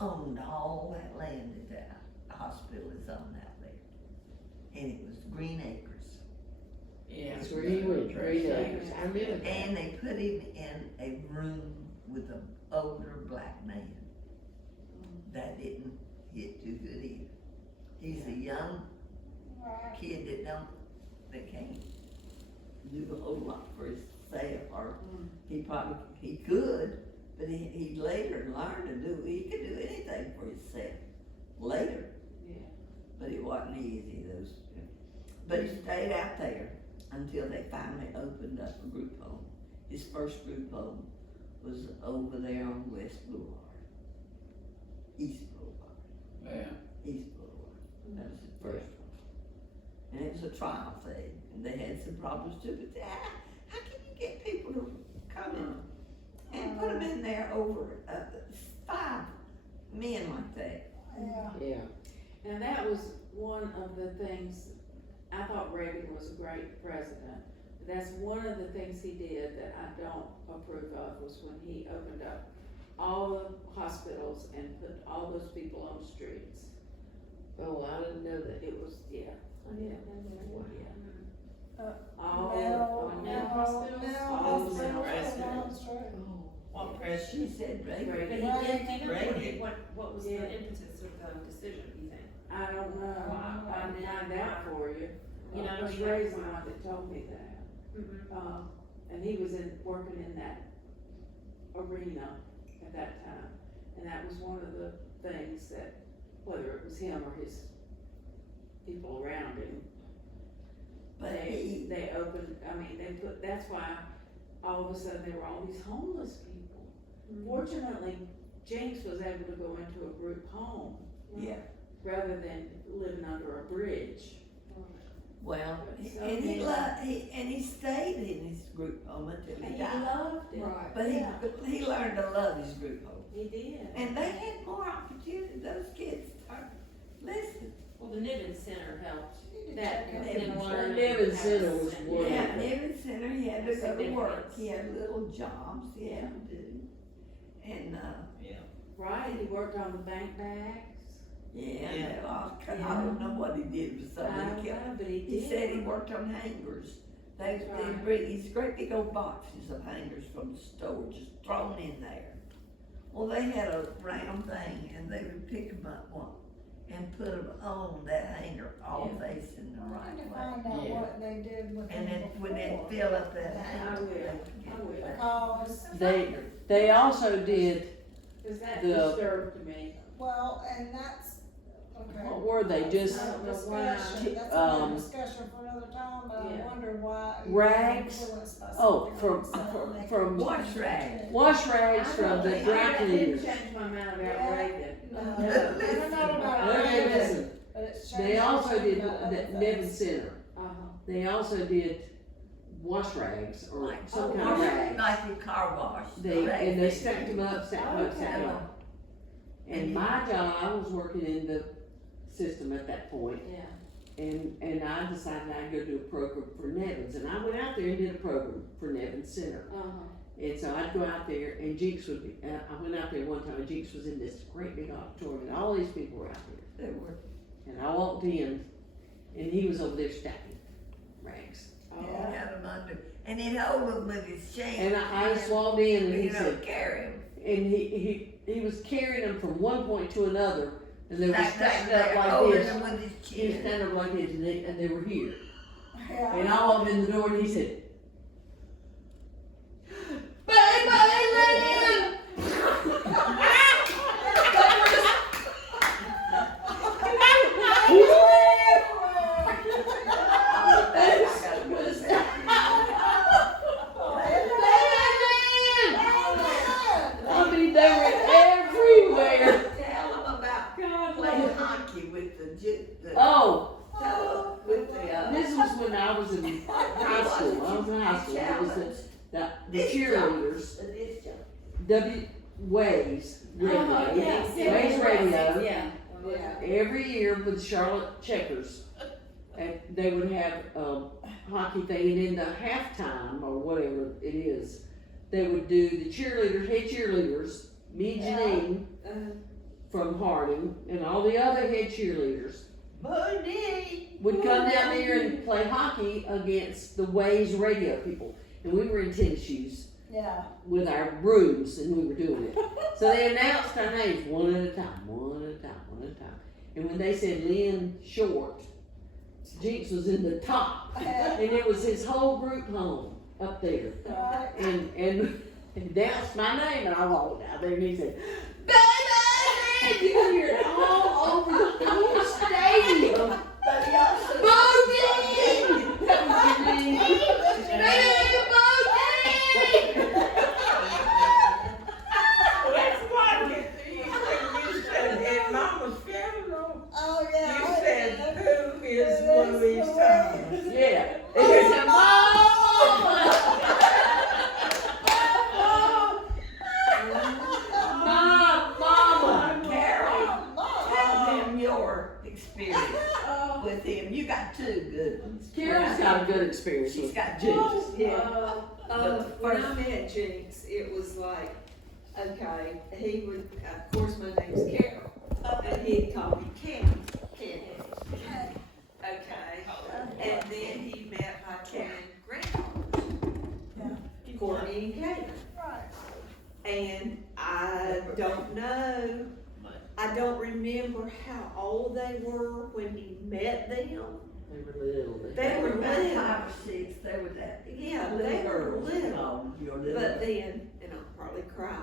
owned all that land that the hospital is on out there. And it was Green Acres. Yeah. That's where he went, Green Acres. I remember that. And they put him in a room with an older black man. That didn't hit too good either. He's a young kid that can't do a whole lot for himself, or he could, but he later learned to do, he could do anything for himself, later. Yeah. But it wasn't easy, but he stayed out there until they finally opened up a group home. His first group home was over there on West Boulevard. East Boulevard. Yeah. East Boulevard. That was his first one. And it was a trial thing, and they had some problems too, but how can you get people to come in and put them in there over 5 men like that? Yeah. Yeah. And that was one of the things, I thought Reagan was a great president. But that's one of the things he did that I don't approve of, was when he opened up all the hospitals and put all those people on streets. Oh, I didn't know that. It was, yeah. I didn't know that. Yeah. Mental hospital. hospital. Oh. What She president? said Reagan. But he Right. did, Reagan. what was the Yeah. impetus of the decision, you think? I don't know, Wow. I'll find out for you. You know, It was you- Ray's the one that told me that. Mm-hmm. And he was working in that arena at that time. And that was one of the things that, whether it was him or his people around him, But they opened, I mean, they put, that's why all of a sudden there were all these homeless people. Fortunately, Jinx was able to go into a group home yeah, rather than living under a bridge. well, So, and he yeah. loved, he stayed in his group home until And he he died. loved it. Right. But Yeah. he learned to love his group home. He did. And they had more opportunity, those kids started listening. Well, the Niven Center helped. That- them The learn Niven how to Center was send- wonderful. Yeah, Niven Center, he had to go to work, Significance. he had little jobs he had to do. And, Right, he worked on the bank bags. yeah, Yeah. they all- I don't know what he did with I some of don't the know, but he did. He said he worked on hangers. They Right. bring these great big old boxes of hangers from the store, just thrown in there. Well, they had a round thing, and they would pick them up one and put them on that hanger, all Yeah. facing the I right need to way. find out Yeah. what they did with And them then when they before. fill up that I hanger, will, they I could will. get Because, They also did, Cause that The- disturbed me. well, and that's Okay. What were they, just I don't know why. Discussion, that's um, another discussion for another time, but I Yeah. wonder why. Rags? Influenced by Oh, something from- like that. from Wash rags. wash rags from the dry I didn't cleaners. change my mind about Yeah. Reagan. No, I don't know about Okay, Reagan, listen, but it's they changed also did about other the Nevin things. Center, Uh-huh. they also did wash rags or Like, some oh, kind of wash- rags. like your car wash. And they stacked them up, stacked them up, stacked them Okay. up. And my job, I was working in the system at that point, Yeah. and I decided I'd go do a program for Nevins, and I went out there and did a program for Nevin Center. Uh-huh. And so I'd go out there, and Jinx would be, I went out there one time, and Jinx was in this great big auditorium, and all these people were out there. They were. And I walked in, and he was over there stacking rags. Yeah. Had them under, and he'd hold them with his chin. And I just walked in, and he You know, said, carry them. and he was carrying them from one point to another, and they were Stacked stacked there, up like holding this. them with his He was chin. standing up like this, and they were here. Yeah. And I walked in the door, and he said, "Bang, bang, bang!" I mean, they were everywhere. Tell them about playing hockey with the Oh, with the, this was when I was in high school. I was in high school. It was the cheerleaders. Waves radio. Uh-huh, yes, yes. Waves radio. Yeah. Yeah. Every year with Charlotte Checkers, and they would have hockey thing, and in the halftime or whatever it is, they would do the cheerleaders, head cheerleaders, me, Janine from Harding, and all the other head cheerleaders Buddy. would come down there and play hockey against the Waves radio people, and we were in tennis shoes Yeah. with our brooms, and we were doing it. So they announced our names one at a time, one at a time, one at a time. And when they said Lynn Short, Jinx was in the top, and it was his whole group home up there. Right. And announced my name, and I walked out there, and he said, "Baby!" You could hear it all over the whole stadium. But he also. Bodine! That was your name. Baby, Bodine! That's like you said at Mama's funeral, Oh, yeah. you said, "Who is Louis Thomas?" Yeah. And he said, "Mama!" Mama! Carol, Mom. tell them your experience with him. You got two good ones. Carol's got a good experience She's with got Jinx. two. Yeah, But when I met Jinx, it was like, okay, he would, of course, my name's Carol, and he'd call me Candy, Candy. Okay, and then he met my twin granddaughters, Courtney and Caitlin. Right. And I don't know, I don't remember how old they were when he met them. They were little. They were about little. 5 or 6. They were that. Yeah, they were little. Oh, you're little. But then, and I'll probably cry,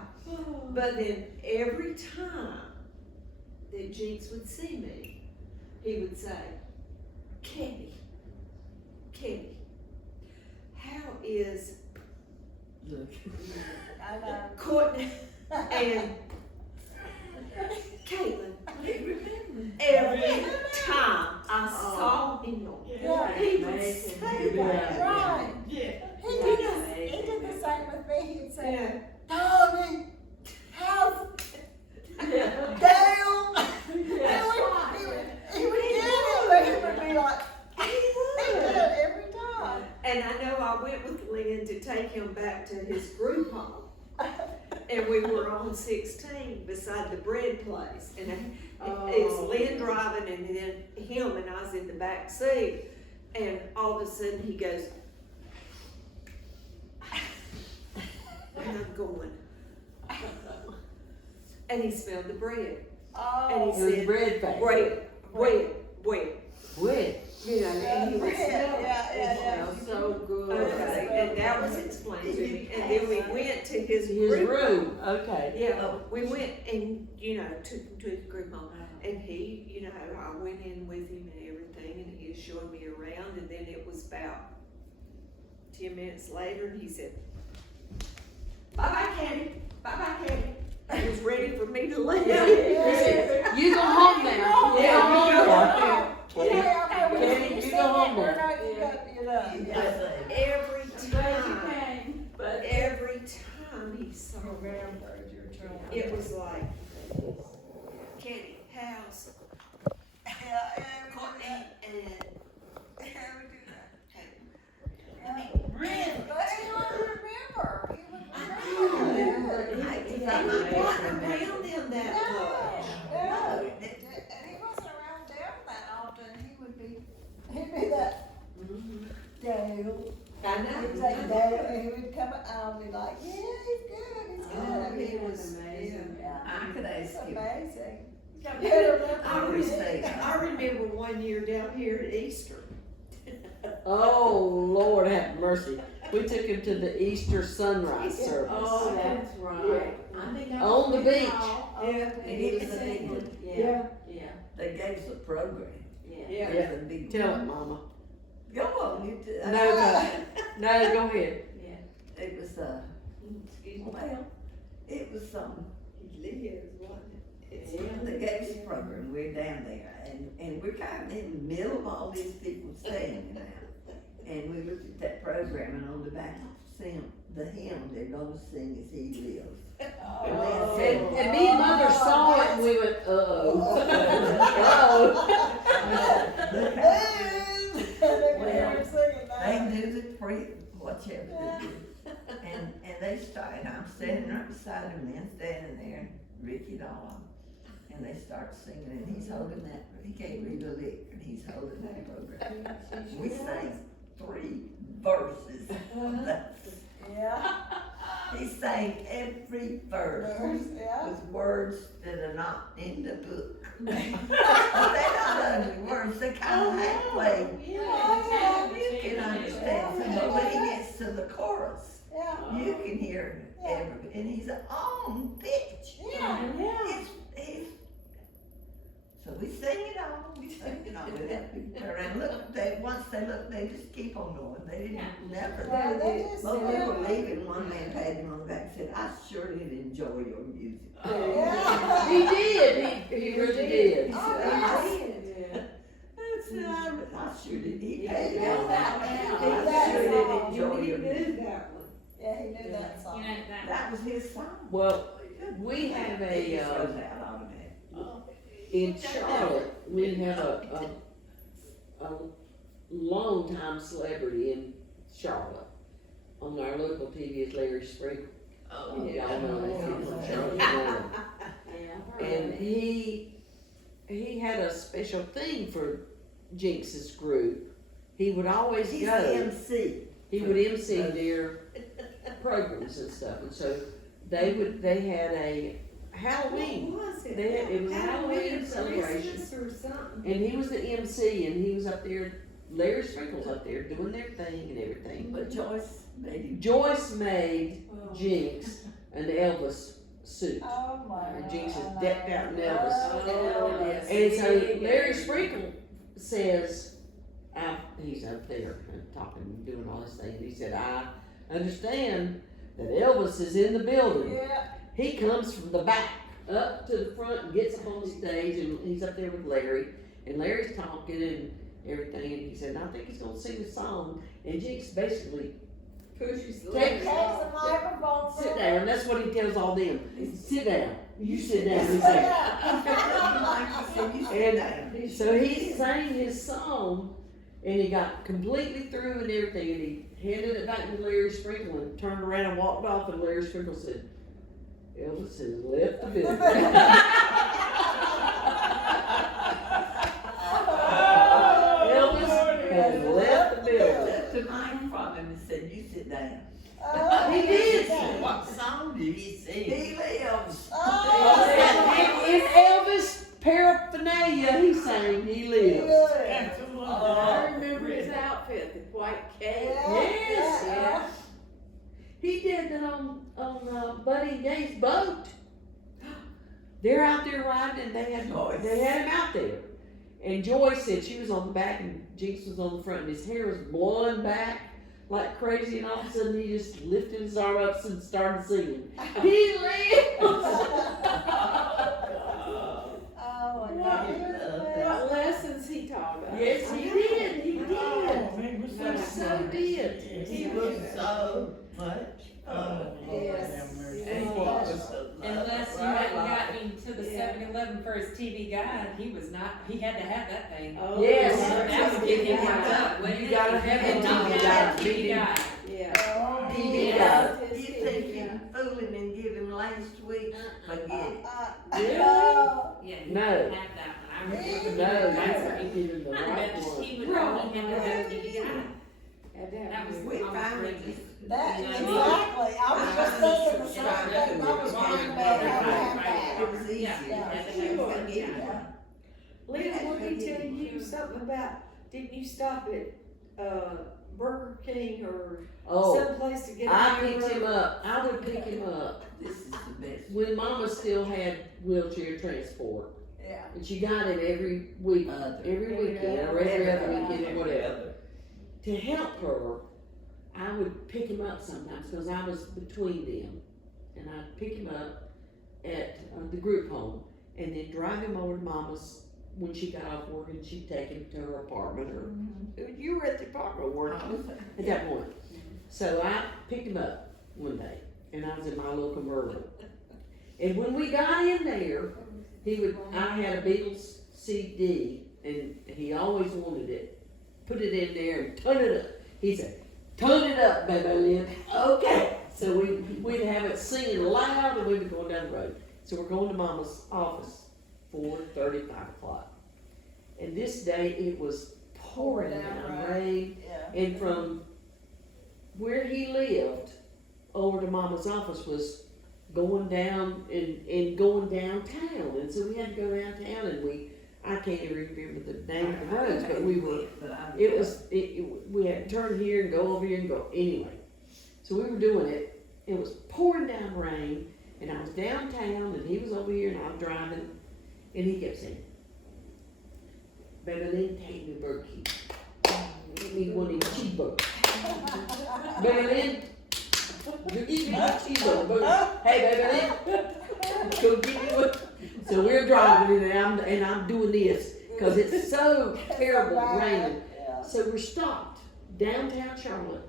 but then every time that Jinx would see me, he would say, Candy, Candy, how is Look. I know. Courtney and Caitlin? He remembered. Every time I saw him, Yeah. he would say that. Right. Yeah. He did the same with me. He'd say, Yeah. Tony, how's Dale? He would get it, but he would be like, he did it every time. And I know I went with Lynn to take him back to his group home. And we were on 16 beside the bread place. And it was Lynn driving and then him, and I was in the back seat. And all of a sudden he goes, and I'm going. And he smelled the bread. And Oh, he It was said, bread factory. bread, bread, bread. Wet. you know, and he would Yeah, smell it. yeah, yeah, yeah. Smells so good. Okay, and that was explained to me, and then we went to his His group room, okay. Yeah, we went and, you know, took him to his group home, and he, you know, I went in with him and everything, and he was showing me around, and then it was about 10 minutes later, and he said, "Bye-bye, Candy, bye-bye, Candy." He was ready for me to leave. He said, you go home now. You go home now. Kenny, you go home now. Every Glad you time, came, but. every time he saw me, it was like, Candy, house, Courtney, and I'm not walking around them that much. Yeah, and he wasn't around Dale that often, he'd be that Dale. I know. He'd say Dale, and he would come, I'll be like, yeah, he's good, he's Oh, good. he was amazing. Yeah, I could it's ask you. amazing. I remember one year down here at Easter. Oh, Lord have mercy. We took him to the Easter sunrise service. Oh, that's right. I think I On the was in beach. hall. Oh, Yeah, and he was singing. Yeah, yeah, They gave us a program. yeah. Yeah. It was a big. Tell it, Mama. Go on, you tell. No, go ahead. It was, Excuse me. well, it was, Lydia's, wasn't it? Yeah. they gave us a program, we're down there, and we're kind of in the middle of all these people staying now. And we looked at that program, and on the back of the hymn they're gonna sing is He Lives. Oh. And me and Mother saw it and we went, uh-oh. They knew the prayer, whatever they did. And they started, I'm standing right beside him, then standing there, and Ricky and all of them. And they start singing, and he's holding that, he can't read a lick, and he's holding that program. We sang 3 verses of that. Yeah. He sang every verse Yeah. with words that are not in the book. They're not ugly words, they're kind of halfway. You can understand, but when he gets to the chorus, Yeah. you can hear every, and he's on pitch. Yeah. He's, so we sing it on, we sing it on, we have to turn around, look, once they look, they just keep on going, they didn't, never. Yeah, they just- When we were leaving, one man patted him on the back and said, "I sure did enjoy your music." Yeah. He did, he really did. Oh, yes. I said, I sure did, he patted Yeah, me on the that back. one. I sure did enjoy You your knew music. that one. Yeah, he knew that You song. know, That was his song. Well, we have He a, just goes out automatic. in Charlotte, we have a long time celebrity in Charlotte. On our local TV is Larry Sprinkle. Oh, Y'all know that, he's from Charlotte, Yeah. and he had a special thing for Jinx's group. He would always He's the go. MC. He would MC their programs and stuff, and so they had a Halloween. What was it? It was a Halloween or celebration. Christmas or something. And he was the MC, and he was up there, Larry Sprinkle's up there doing their thing and everything. But Joyce made him. Joyce made Jinx an Elvis suit. Oh, my God. Jinx is decked out in Elvis. Oh, yes. And so Larry Sprinkle says, he's up there and talking, doing all this thing, and he said, I understand that Elvis is in the building. Yeah. He comes from the back up to the front and gets up on the stage, and he's up there with Larry, and Larry's talking and everything, and he said, I think he's gonna sing a song, and Jinx basically Pushes the Take- legs. Has the microphone. sit down. That's what he tells all them. Sit down. You sit down. He Sit said. down. Like he said, you sit down. And so he sang his song, and he got completely through and everything, and he handed it back to Larry Sprinkle and turned around and walked off, and Larry Sprinkle said, Elvis has left the building. Elvis has left the building. Left the mic from him and said, you sit down. Oh, He did. What song did he sing? He lives. Oh, In Elvis paraphernalia, he sang, he lives. good. cake. Yes, Yeah. He did that on Buddy and Gay's boat. They're out there riding and they had him out there. And Joyce said she was on the back and Jinx was on the front and his hair was blowing back like crazy, and all of a sudden he just lifted his arm up and started singing. He lives! Oh my God. What lessons he taught us. Yes, he did. He did. Oh, he was He so did. He was so much fun. Yes. And he was so Unless you hadn't gotten to the 7-Eleven for his TV guide, he had to have that thing. Oh, Yes. That would get him worked up, wouldn't You it? gotta If have you a had TV not guide had to a TV beat him. guide. Yeah. He did. You think you can fool him and give him last week? Forget it. Oh. Yeah, he No. didn't have that one. I remember. No, That's that's right. he did the I right bet one. he would only have that TV guide. That was We almost finally ridiculous. That, You know exactly, what I mean? I was just thinking the same thing, I was wondering about how that It was easier. Yeah. You couldn't get it. Yeah. Leah, what did he tell you something about, didn't you stop at, Burger King or Oh, someplace to get? I a picked him up. I would pick him up This is the best. when Mama still had wheelchair transport, Yeah. and she got it every week, every weekend, or every other weekend, or whatever. To help her, I would pick him up sometimes because I was between them, and I'd pick him up at the group home, and then drive him over to Mama's when she got off work, and she'd take him to her apartment, or you were at the apartment working at that point. So I picked him up one day, and I was in my little convertible. And when we got in there, I had a Beatles CD, and he always wanted it. Put it in there and turn it up. He said, "Turn it up, baby Lynn." Okay. So we'd have it singing loud, and we'd be going down the road. So we're going to Mama's office, 4:30, 5 o'clock. And this day it was pouring down rain. Yeah. And from where he lived over to Mama's office was going down and going downtown. And so we had to go downtown, and I can't even remember the name of the roads, but we had to turn here and go over here and go. Anyway, so we were doing it. It was pouring down rain, and I was downtown, and he was over here, and I'm driving, and he kept saying, "Baby, Lynn, take me to Burger King. Get me one of these cheeseburgers. Baby, Lynn, you eat me a cheeseburger. Hey, baby, Lynn, go get me one." So we're driving, and I'm doing this because it's so terrible raining. Yeah. So we're stopped downtown Charlotte.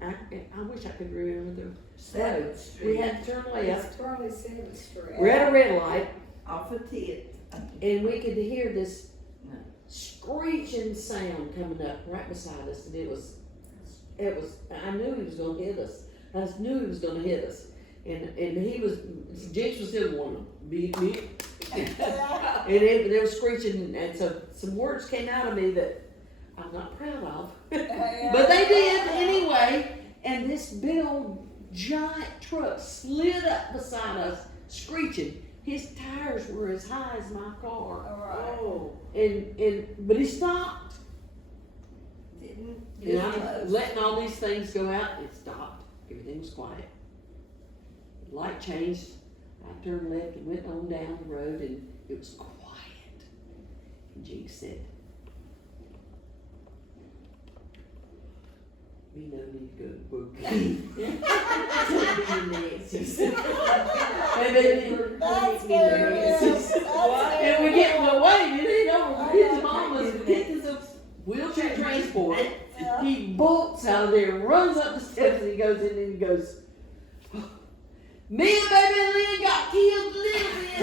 I wish I could remember the road. We had to turn left. It's probably 7th Street. We're at a red light, Off a tit. and we could hear this screeching sound coming up right beside us, and it was. I knew he was gonna hit us. I just knew he was gonna hit us, and Jinx was still warning, beep beep, and they were screeching, and so some words came out of me that I'm not proud of, but they did anyway. And this big old giant truck slid up beside us, screeching. His tires were as high as my car. Alright. Oh. But he stopped. Didn't. And I'm letting all these things go out. It stopped. Everything was quiet. The light changed. I turned left and went on down the road, and it was quiet. And Jinx said, "We no need to go to Burger King." And then That's scary. and we get away, and he know his mom was getting some wheelchair transport. Yeah. He bolts out of there, runs up the steps, and he goes in and he goes, "Me and baby Lynn got killed a little bit.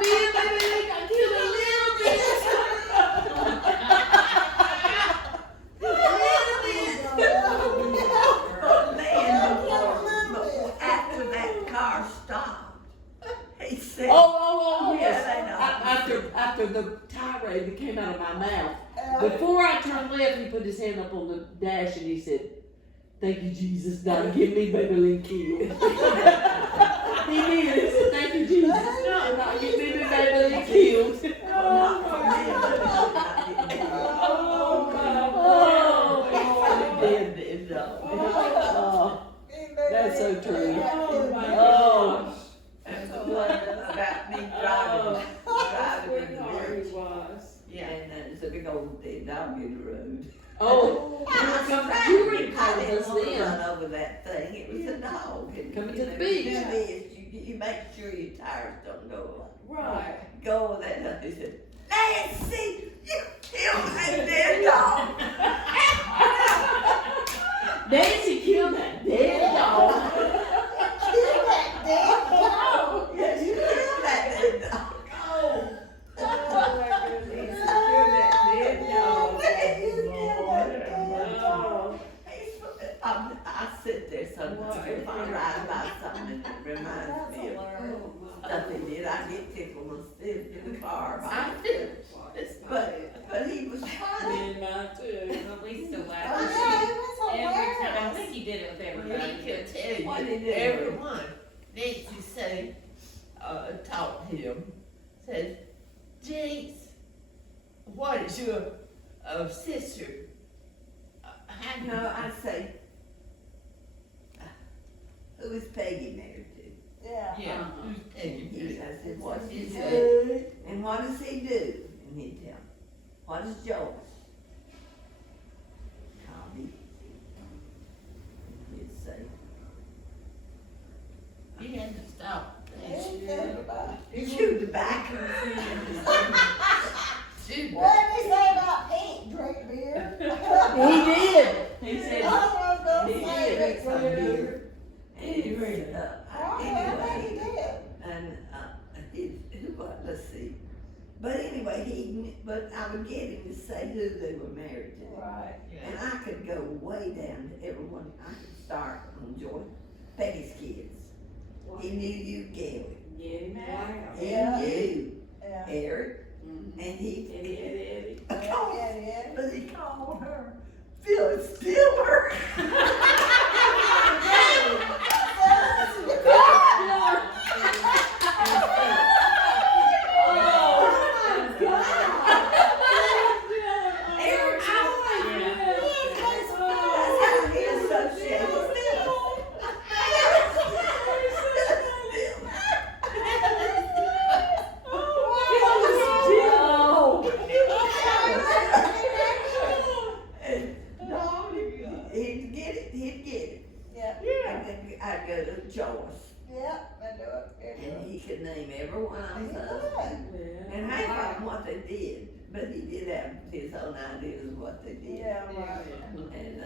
Me and baby Lynn got killed a little bit." After that car stopped, he said, Oh, yes. Yeah, they know. After the tirade that came out of my mouth, before I turned left, he put his hand up on the dash and he said, "Thank you, Jesus, not give me baby Lynn killed." He did. He said, "Thank you, Jesus, not give me baby Lynn killed." Oh, Oh, dog in the road. Oh, you were in I college didn't us want to then. run over that thing, it was a dog. And, Coming you to the know, you beach. do this, you make sure your tires don't go Right. go over that dog. He said, Nancy, you killed that dead dog. Nancy killed that dead dog. Kill that damn dog. Yes, you killed that dead dog. Oh my goodness. Kill that dead dog. You killed that dead dog. I sit there sometimes if I write about something that reminds That's me of hilarious. stuff he did. I get tickled and sit in the car. I did. But he was funny. And mine too. Well, we still Oh, laugh. yeah, it was Every time, I hilarious. think he did it with He everybody. can tell What you, he did. everyone, Nancy say, taught him, says, Jinx, what is your, sister? How No, I say, who is Peggy married to? Yeah. Yeah, who's taking He, it? I said, what's his name? Good. And what does he do? And he'd tell me, what is Joyce? Copy. He'd say, He had to stop. chew tobacco. Shoot. What did he say about Pete? Drink beer? He did. He I said, was gonna he say did. drink beer. And he Oh, yeah, I bet he anyway, did. and, let's see. But anyway, but I would get him to say who they were married to. Right. And I could go way down to everyone. I could start on Joy, Peggy's kids. He knew you, Gary. Get him out. He Yeah. knew Yeah. Eric, Mhm. and he. Eddie. Yeah. But he called her Phyllis Stiller. Eric, that's how he associated with And no, he'd get it. Yeah. And then I'd go to Joyce, Yeah, I do it. and he could name every one of He us. would. Yeah. And I thought what they did, but he did have his own ideas of what they did. Yeah, right. And,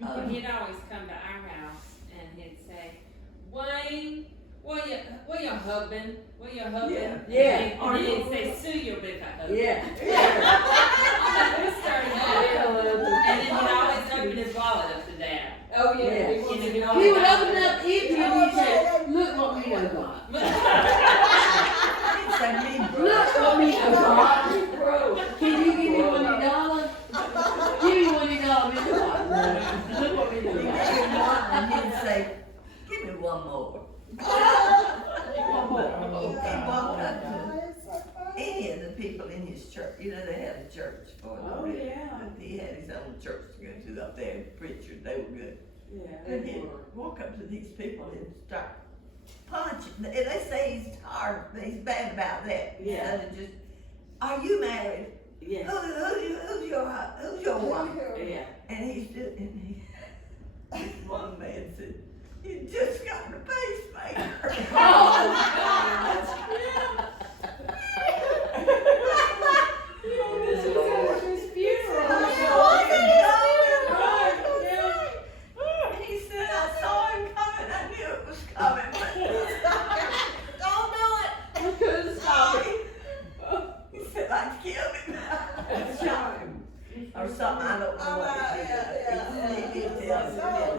But he'd always come to our house and he'd say, Wayne, where your husband? Where your husband? Yeah. And he'd say, Sue your big husband. Yeah. We started there. And then he'd always open his wallet up to Dad. Oh, yeah. Yeah. He wants to He know would about open it. up empty and he'd say, look what we done got. it's a me, bro. Look what we done got. Bro. Can you give me $20? Give me $20, Mr. Watson. Look what we done got. And he'd say, give me one more. One more. He walked up to It's so funny. any of the people in his church. You know, they had a church for them. Oh, yeah. He had his own church to go to up there, preachers, they were good. Yeah. And he'd walk up to these people and start punching. They say he's hard, he's bad about that. Yeah. Instead of just, are you married? Yeah. Who's your wife? Yeah. And he's just, and he, this one man said, you just got a pacemaker. This is at his funeral. He said, I saw him coming, I knew it was coming, but Don't do it. I couldn't stop him. He said, I killed him. I shot him. Or something, I don't know what he did. He did tell me.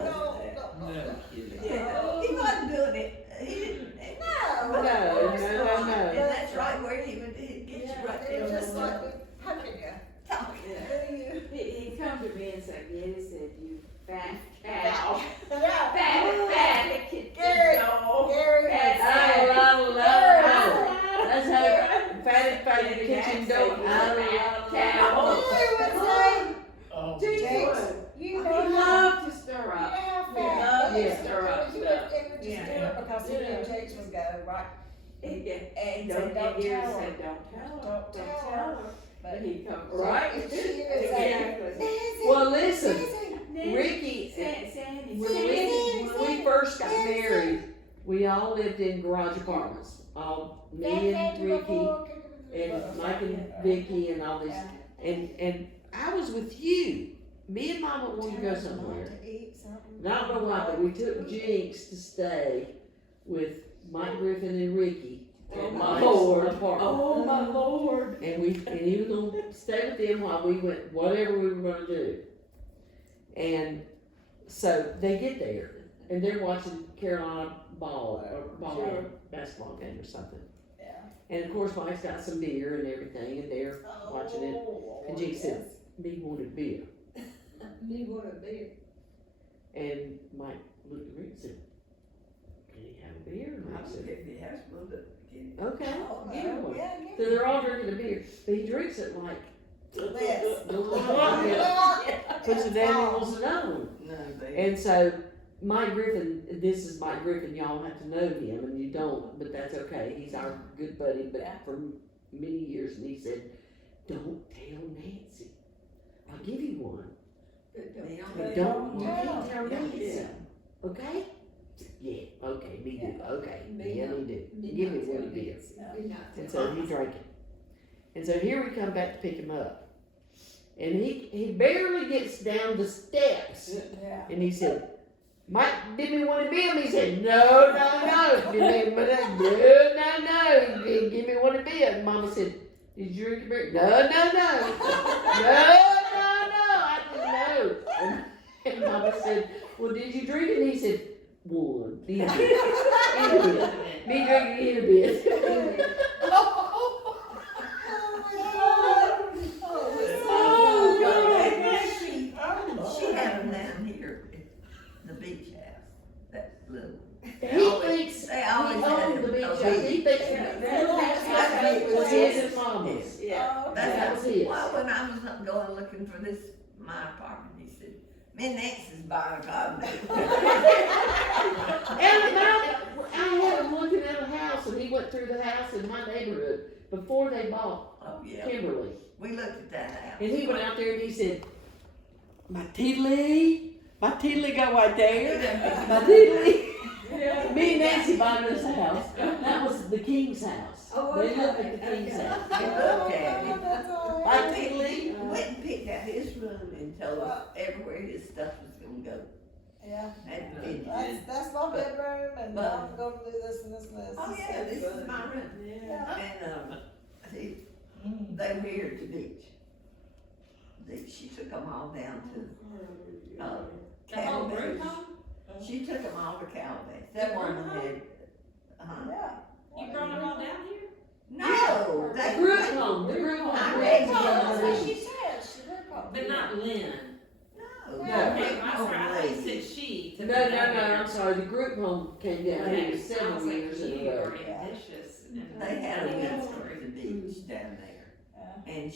No. Yeah, he wasn't doing it, he didn't. No. No. And that's right where he'd get you right there. It's just like, how can you? Talking. Who do you? He come to me and said, Getty said, you fat cow. Yeah. Fat Gary. dog. Gary. Fat That's how fatty kitchen door. Cow. Gary would say, Oh, James, you He know how. loved to stir You know up. how He loved to fat. stir up He would stuff. just do it because he knew Jakes was go, right? And And don't say, don't hear tell say, her. don't tell her. Don't tell her. But He comes. Right? she would say, Well, listen, Nancy, Ricky, Sandy. when we first got married, we all lived in garage apartments. All, me and Ricky and Mike and Vicky and all these, and I was with you. Me and Mama wanted to go somewhere. To eat something. And I don't know why, but we took Jinx to stay with Mike Griffin and Ricky Oh, at my Mike's Lord. apartment. Oh, my Lord. And he was gonna stay with them while we went, whatever we were gonna do. And so they get there, and they're watching Carolina basketball game or something. Yeah. And of course, Mike's got some beer and everything, and they're watching it. Oh, And Jinx said, "Me wanted beer." Me want a beer. And Mike looked at Rick and said, "Can he have a beer?" And Rick I said, if he has one, but "Okay, Oh, give him one." yeah, So they're all drinking a beer, but he drinks it like, This. puts it down and wants another one. no, they. And so Mike Griffin, this is Mike Griffin, y'all have to know him, and you don't, but that's okay. He's our good buddy, but for many years, and he said, "Don't tell Nancy. I'll give you one, but don't, you can't tell Nancy, okay?" "Yeah, okay, me do, okay, yeah, me do. Give me one beer." And so he drank it. And so here we come back to pick him up. And he barely gets down the steps. Yeah. And he said, "Mike, did me one of them?" He said, "No, no, no. Give me one of no. Give me one of them." And Mama said, "Did you drink a beer?" "No, no, no. No. I said, "No." And Mama said, "Well, did you drink it?" And he said, "One. In a bit. Me drinking in a bit." She had them down here at the beach house, that little. He thinks They always he had owned the a beach house. beach. He thinks that was his and Mama's. Yeah. That was his. Well, when I was going looking for this, my apartment, he said, "Me next is buying a condo." And I had him looking at a house, and he went through the house in my neighborhood before they bought Oh, yeah, Kimberly. we looked at that house. And he went out there and he said, my tiddly go right there. My tiddly." Me and Nancy bought this house. That was the king's house. Oh, They okay, lived at the king's okay. house. We looked at it. That's all My right. tiddly. Went and picked out his room and told us everywhere his stuff was gonna go. Yeah. Had to finish it. That's my bedroom, and But- I'm gonna do this and this and this. Oh, yeah, this is my room. Yeah. And, see, they were here at the beach. She took them all down to, The whole group Calabash. home? She took them all to Calabash. That one had, Yeah. You brought them all down here? no, The that group home, the group home. I They read was it. on That's the what she beach. said, she grew up. But not Lynn. No, No. Okay, that I'm sorry, I old thought you lady. said she. No, I'm sorry, the group home came down here several years in a You row. are ambitious. and- They had a Yeah. winter at the beach down there. Yeah. And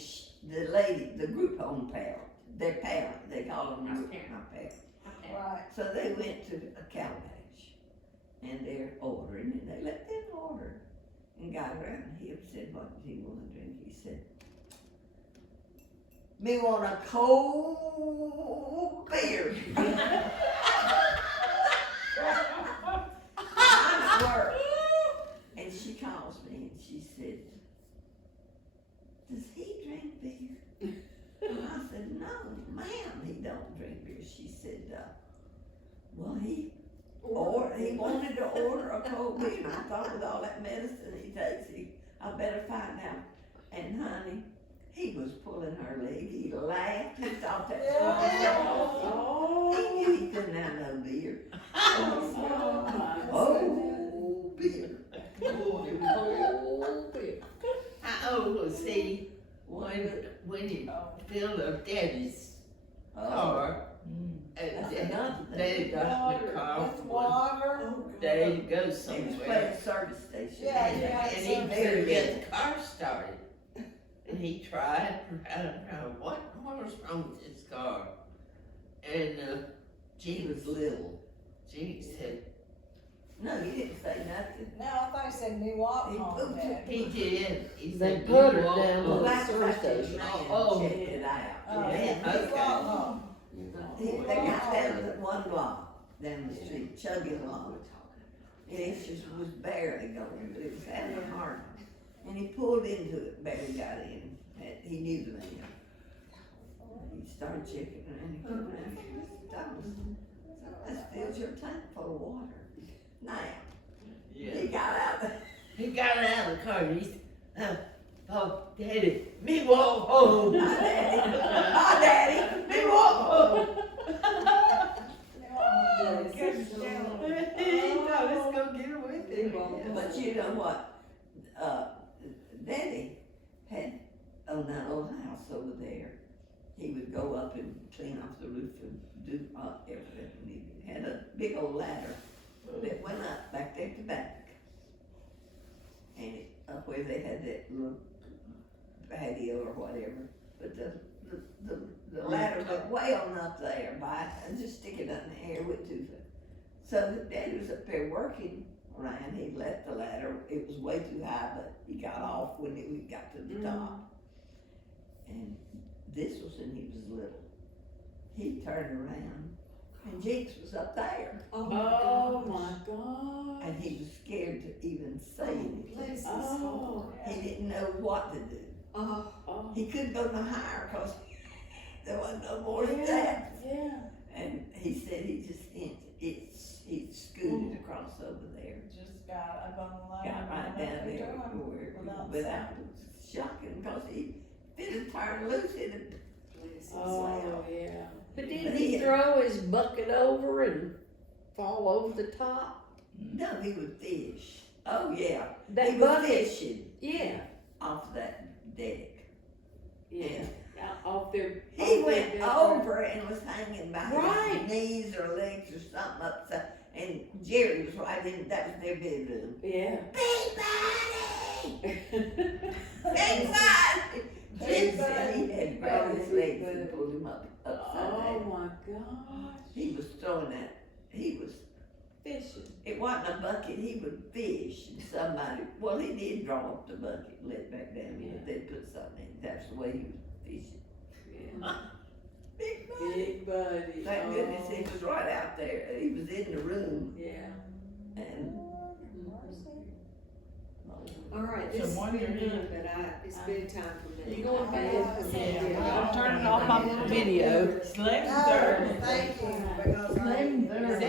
the lady, the group home parent, their parent, they call them group Okay. home parent. Okay. Right. So they went to a Calabash and they're ordering and they let them order. And got around here and said, "What do you want to drink?" He said, "Me want a cold beer." I'm at work. And she calls me and she said, "Does he drink beer?" And I said, "No, ma'am, he don't drink beer." She said, "Well, he wanted to order a cold beer." And I thought with all that medicine he takes, I better find out. And honey, he was pulling her leg. He laughed. He thought that was Yeah. He knew he couldn't have no beer. Oh, my Oh, beer. Oh, beer. How old was he when he filled up Daddy's car? And That's another thing. they got in the car With for water. day to go He was playing somewhere. a service station. Yeah, And, yeah. and he couldn't get the car started. And he tried, I don't know what was wrong with his car. And He was little. Jean said, No, you didn't say nothing. No, I thought he said me walk He home, put Dad. He did. He They said, put "You her walk down Well, to home." the that's sewer like the station. man Oh. checked it out. Oh, Yeah, me okay. walk home. They got down to one block down the street, chugging along. And he just was barely going, but it was having a hard. And he pulled into it, barely got in. He knew the man. He started checking and he come around. Mr. Thomas, that fills your tank full of water. Now, he got out of He got out of the car and he said, "Oh, Daddy, me walk home." my daddy, me walk home. He thought he was gonna get away with it. But you know what? Daddy had on that old house over there. He would go up and clean off the roof and do everything. He had a big old ladder that went up back there at the back, and where they had that little patio or whatever. But the ladder went way on up there by and just stick it up in the air with 2 foot. So Daddy was up there working around. He left the ladder. It was way too high, but he got off when we got to the top. And this was when he was little. He turned around and Jinx was up there. Oh my God. And he was scared to even say anything. Bless his Oh. heart. He didn't know what to do. Oh. He couldn't go no higher because there wasn't no more Yeah, steps. yeah. And he said he just he scooted across over there. Just got up on the ladder. Got right down there but that was shocking because he didn't turn loose in it. Oh, yeah. But didn't he throw his bucket over and fall over the top? No, he would fish. Oh yeah, That he was bucket, fishing yeah. off that deck. Yeah. Off their. He went over and was hanging by Right. his knees or legs or something upside. And Jerry was right in. That was their bedroom. Yeah. Big Big Buddy. Jim said he had grabbed his legs and pulled him upside Oh down. my gosh. He was throwing that. He was. Fishing. It wasn't a bucket. He would fish, and somebody. Well, he did draw up the bucket, and let it back down, but they put something in. That's the way he was fishing. Yeah. Big Buddy. Big buddy. Thank Oh. goodness he was right out there. He was in the room, Yeah. and All right, So this has one been you're done, but it's bedtime for me. You going to bed? Yeah. I'm turning off my video. It's 11:30. No, thank you, because I. 11:30.